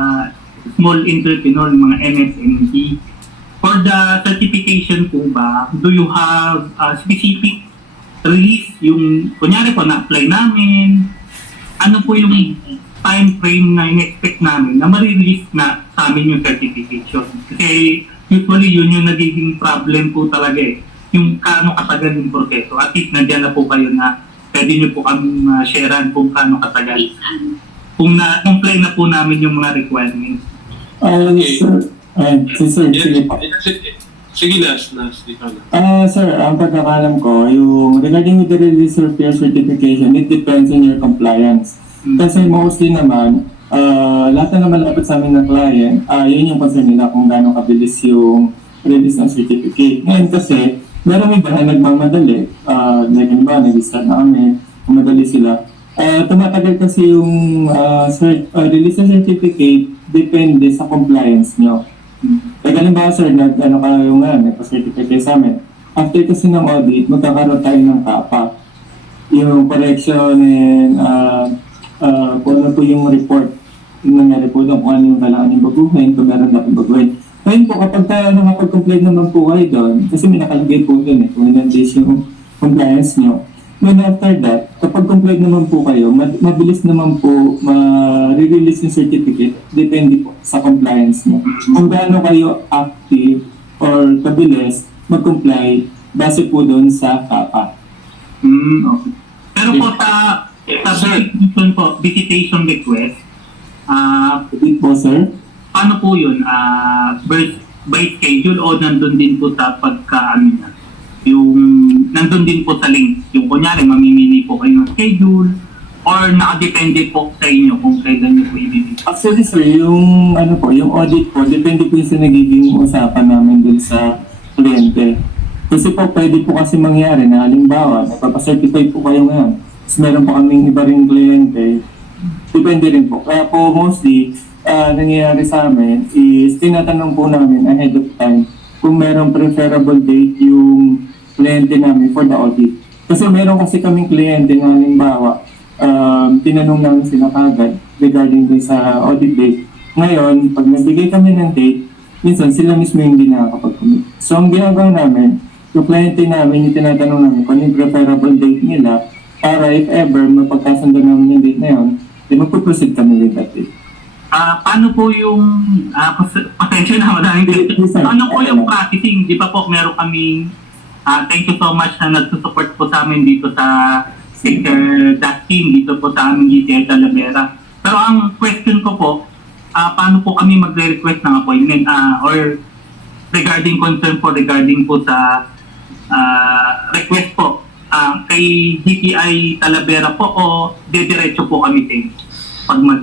small entrepreneur, mga MSME. For the certification po ba, do you have specific release yung, kunyari po, na-apply namin, ano po yung time frame na in-expect namin na ma-release na sa amin yung certification? Kasi usually yun yung nagiging problem po talaga eh. Yung kaano katagal yung proseso. At least nandiyan na po kayo na pwede nyo po kami sharean kung kaano katagal. Kung na-comply na po namin yung mga requirements. Sir, sige po. Sige, Nas, ikaw na. Sir, ang pagkakalam ko, yung regarding with the release of your certification, it depends on your compliance. Kasi mostly naman, lahat na malapit sa amin na client, yun yung concern nila kung gaano kabilis yung release ng certificate. Ngayon kasi, meron iba na nagmamadali, like ba, nag-start na kami, madali sila. Tumatagal kasi yung release ng certificate, depende sa compliance nyo. Kaya ganun ba, sir, nag-ano kayo nga, nagpa-certificate kayo sa amin. After kasi ng audit, magkakaroon tayo ng kapa. Yung correction and kung ano po yung report, yung nangyari po doon, kung ano yung kailangan yung baguhin, kung meron dapat baguhin. Ngayon po, kapag tayo nakapag-complain naman po kayo doon, kasi may nakalagay po doon kung ilang days yung compliance nyo. When after that, kapag complain naman po kayo, mabilis naman po ma-release yung certificate, depende po sa compliance nyo. Kung gaano kayo active or kabilis mag-comply, base po doon sa kapa. Okay. Pero po sa visitation request, Po, sir? paano po yun? By schedule o nandun din po sa pagka-ano na? Yung nandun din po sa link. Yung kunyari, mamimili po kayo ng schedule or nakadepende po sa inyo kung kailan nyo po ibibigay. Actually, sir, yung yung audit po, depende po yung sa nagiging usapan namin dun sa kliyente. Kasi po, pwede po kasi mangyari na halimbawa, nagpapacertify po kayo ngayon. Tapos meron po kaming iba ring kliyente. Depende rin po. Kaya po, mostly, nangyayari sa amin is tinatanong po namin ahead of time kung merong preferable date yung kliyente namin for the audit. Kasi meron kasi kaming kliyente na halimbawa, tinanong namin sila kagad regarding dun sa audit date. Ngayon, pag nagbigay kami ng date, minsan sila mismo yung hindi nakakapag-commit. So, ang ginagawa namin, yung kliyente namin, yung tinatanong namin kung yung preferable date nila para if ever mapagkasundo namin yung date na yun, then magpuproceed kami with that date. Paano po yung pasensya na maraming ano po yung practicing? Di ba po meron kaming thank you so much na nagsusupport po sa amin dito sa sector team dito po sa aming GTI Talavera. Pero ang question ko po, paano po kami magre-request ng appointment or regarding concern po regarding po sa request po kay GTI Talavera po o didiretso po kami din pag na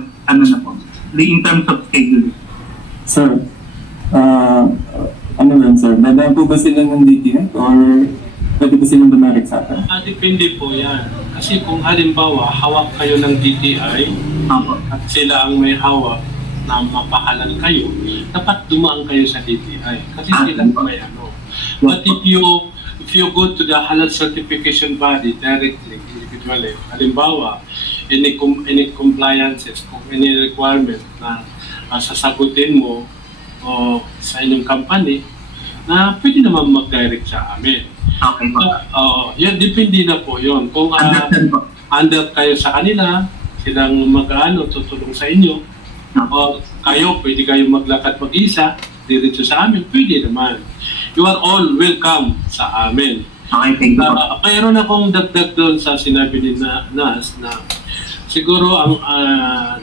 po in terms of schedule. Sir, ano yan, sir? Dadaan po ba sila ng DTI or pwede ba silang dumarek sa atin? Depende po yan. Kasi kung halimbawa, hawak kayo ng DTI at sila ang may hawak na mapahalal kayo, dapat dumaan kayo sa DTI. Kasi sila may ano. But if you go to the halal certification body directly, individually, halimbawa, any compliances, kung any requirement na sasagutin mo o sa inyong company, na pwede naman mag-direct sa amin. Okay po. Yan, depende na po yun. Kung under kayo sa kanila, silang tutulong sa inyo, o kayo, pwede kayo maglakad mag-isa, diretso sa amin, pwede naman. You are all welcome sa amin. Okay, thank you. Mayroon akong dagdag doon sa sinabi ni Nas na siguro ang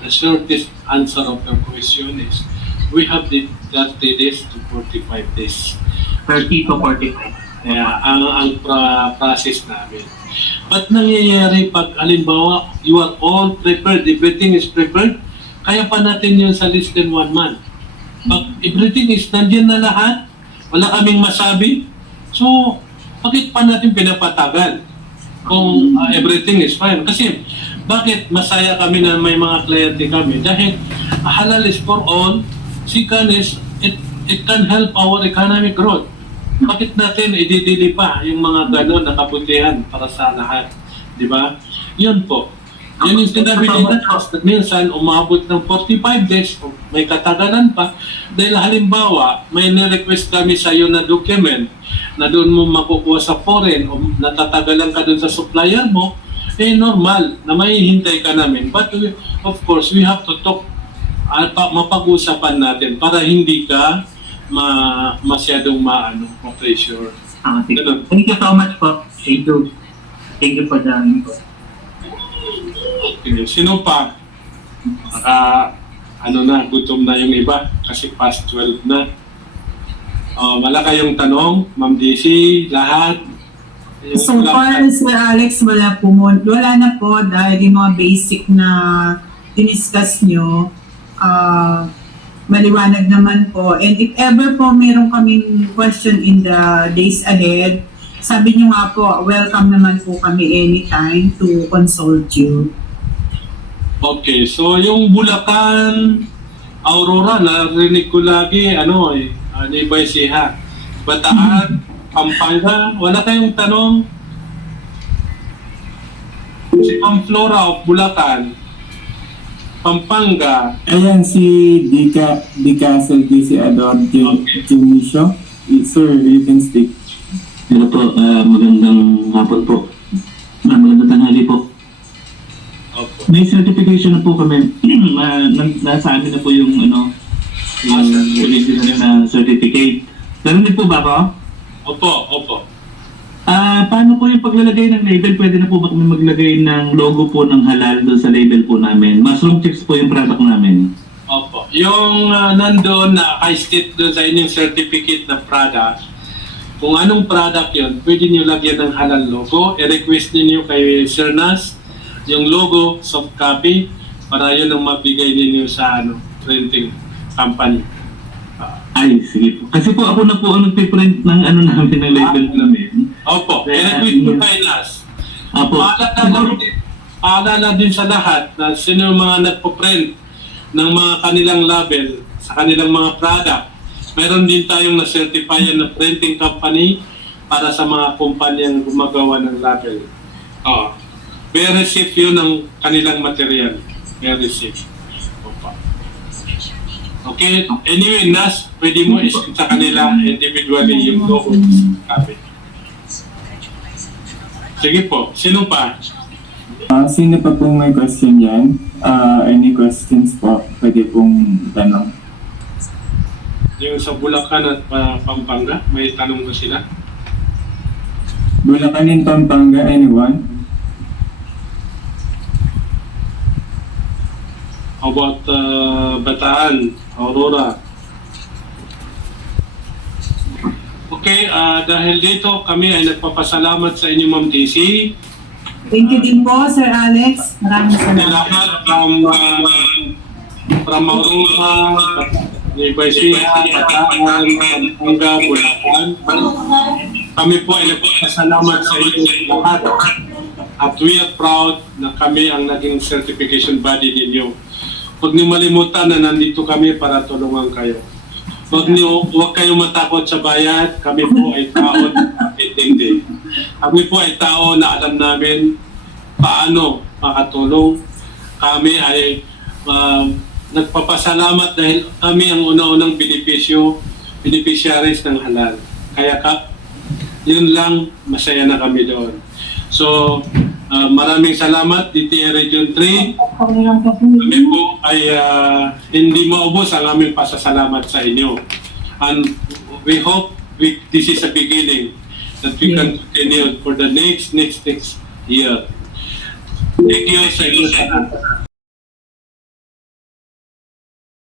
the shortest answer of your question is we have the 30 days to 45 days. 30 to 45. Ang process namin. But nangyayari pag halimbawa you are all prepared, everything is prepared, kaya pa natin yun sa less than 1 month. Pag everything is nandiyan na lahat, wala kaming masabi, so bakit pa natin pinapatagal kung everything is fine? Kasi bakit masaya kami na may mga kliyente kami? Dahil halal is for all, second is it can help our economic growth. Bakit natin ididili pa yung mga gano'n na kabutihan para sa lahat? Di ba? Yun po. Yun yung sinabi nila, minsan umabot ng 45 days, o may katagalan pa. Dahil halimbawa, may ni-request kami sa iyo na document na doon mo makukuha sa foreign o natatagalan ka doon sa supplier mo, normal na may hintay ka namin. But of course, we have to talk at mapag-usapan natin para hindi ka masyadong ma-pressure. Ganun. Thank you so much po. Thank you. Thank you for the info. Okay. Sino pa? Gutom na yung iba kasi past 12 na. Wala kayong tanong, Ma'am Daisy, lahat? So far, Sir Alex, wala na po dahil yung mga basic na diniscuss nyo, maliwanag naman po. And if ever po meron kaming question in the days ahead, sabi nyo nga po, welcome naman po kami anytime to consult you. Okay, so yung Bulacan, Aurora, narinig ko lagi, Nibay Siha. Bataan, Pampanga, wala kayong tanong? Si Ma'am Flora of Bulacan, Pampanga. Ayan si Di Castle si Ador Junisho. Sir, you can speak. Hello po, magandang hapon po. Magandang tanghali po. Opo. May certification na po kami. Nasa amin na po yung original na certificate. Narinig po ba po? Opo. Paano po yung paglalagay ng label? Pwede na po ba kami maglagay ng logo po ng halal doon sa label po namin? Mushroom chicks po yung product namin. Opo. Yung nandoon na naka-state doon sa inyong certificate na product, kung anong product yun, pwede nyo lagyan ng halal logo. I-request ninyo kay Sir Nas yung logo, soft copy, para yun ang mabigay ninyo sa printing company. Ay, sige po. Kasi po ako na po ang nagpiprint ng namin, ng label namin. Opo. I-request nyo kay Nas. Apo. Paalala din sa lahat na sino yung mga nagpo-print ng mga kanilang label sa kanilang mga product. Meron din tayong na-certify na printing company para sa mga kumpanyang gumagawa ng label. Very safe yun ang kanilang material. Very safe. Opa. Okay. Anyway, Nas, pwede mo isip sa kanila individually yung logo. Copy. Sige po. Sino pa? Sino pa pong may question yan? Any questions po? Pwede pong tanong. Yung sa Bulacan at Pampanga, may tanong ba sila? Bulacan and Pampanga, anyone? How about Bataan, Aurora? Okay, dahil dito kami ay nagpapasalamat sa inyo, Ma'am Daisy. Thank you din po, Sir Alex. Maraming salamat. Lahat from Aurora, Nibay Siha, Bataan, Pampanga, Bulacan. Kami po ay nagpapasalamat sa inyo lahat. At we are proud na kami ang naging certification body ninyo. Huwag niyo malimutan na nandito kami para tulungan kayo. Huwag kayong matakot sa bayad. Kami po ay tao na intindi. Kami po ay tao na alam namin paano makatulong. Kami ay nagpapasalamat dahil kami ang una-unang beneficiaries ng halal. Kaya yun lang, masaya na kami doon. So, maraming salamat, DTI Region 3. Kami po ay hindi maubos ang aming pasasalamat sa inyo. And we hope this is a beginning that we can continue for the next year. Thank you sa inyo.